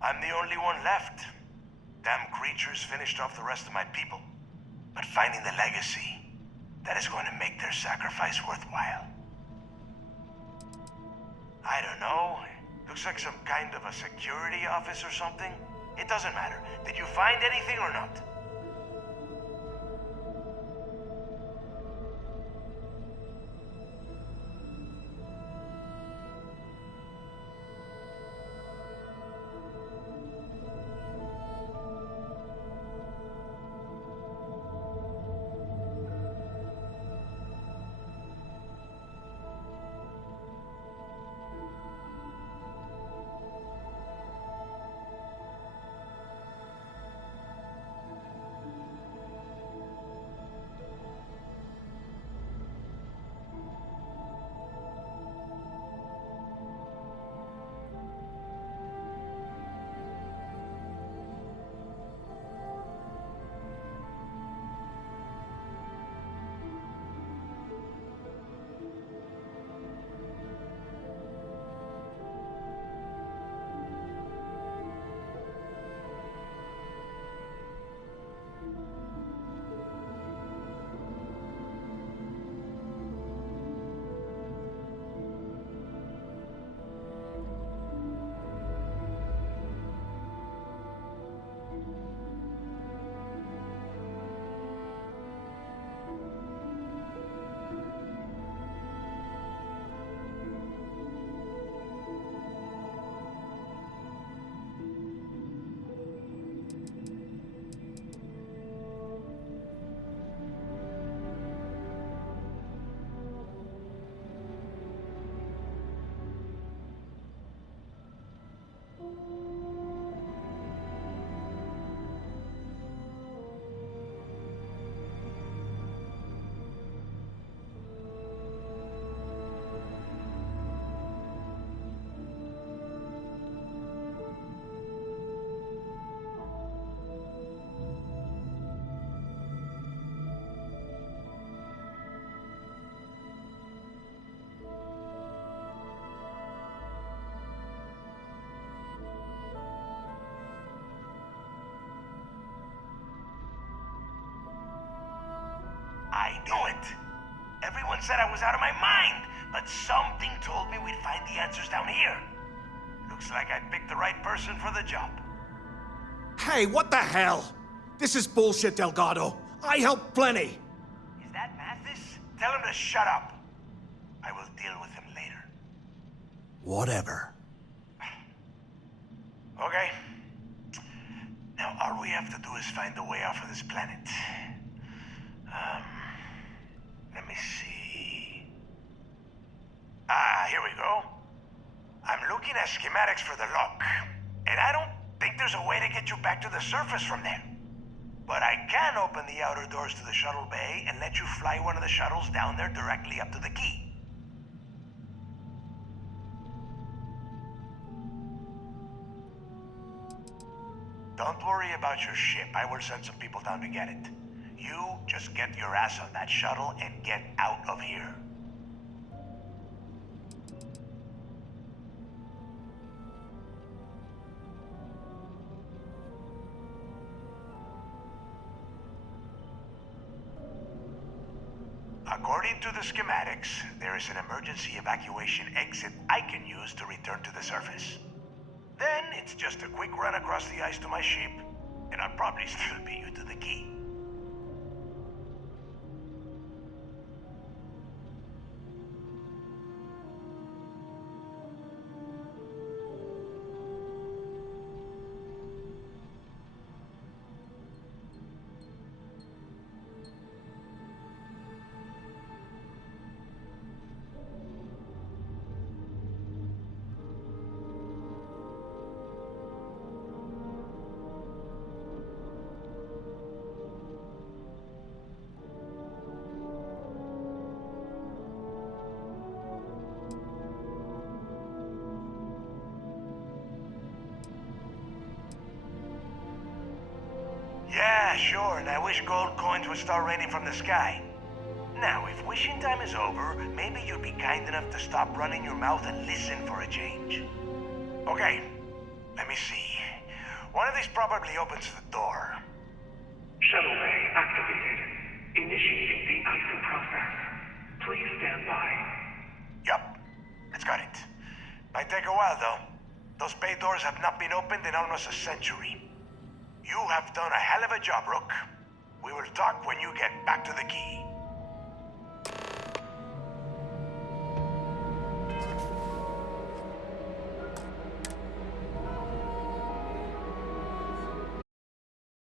I'm the only one left. Damn creatures finished off the rest of my people. But finding the legacy, that is going to make their sacrifice worthwhile. I don't know. Looks like some kind of a security office or something. It doesn't matter. Did you find anything or not? I knew it. Everyone said I was out of my mind, but something told me we'd find the answers down here. Looks like I picked the right person for the job. Hey, what the hell? This is bullshit, Delgado. I helped plenty. Is that Mathis? Tell him to shut up. I will deal with him later. Whatever. Okay. Now all we have to do is find a way off of this planet. Let me see. Here we go. I'm looking at schematics for the lock, and I don't think there's a way to get you back to the surface from there. But I can open the outer doors to the shuttle bay and let you fly one of the shuttles down there directly up to the key. Don't worry about your ship. I will send some people down to get it. You just get your ass on that shuttle and get out of here. According to the schematics, there is an emergency evacuation exit I can use to return to the surface. Then it's just a quick run across the ice to my ship, and I'll probably still beat you to the key. Yeah, sure, and I wish gold coins would start raining from the sky. Now, if wishing time is over, maybe you'd be kind enough to stop running your mouth and listen for a change. Okay, let me see. One of these probably opens the door. Shuttle bay activated. Initiating the icing process. Please stand by. Yup, it's got it. Might take a while, though. Those bay doors have not been opened in almost a century. You have done a hell of a job, Rook. We will talk when you get back to the key.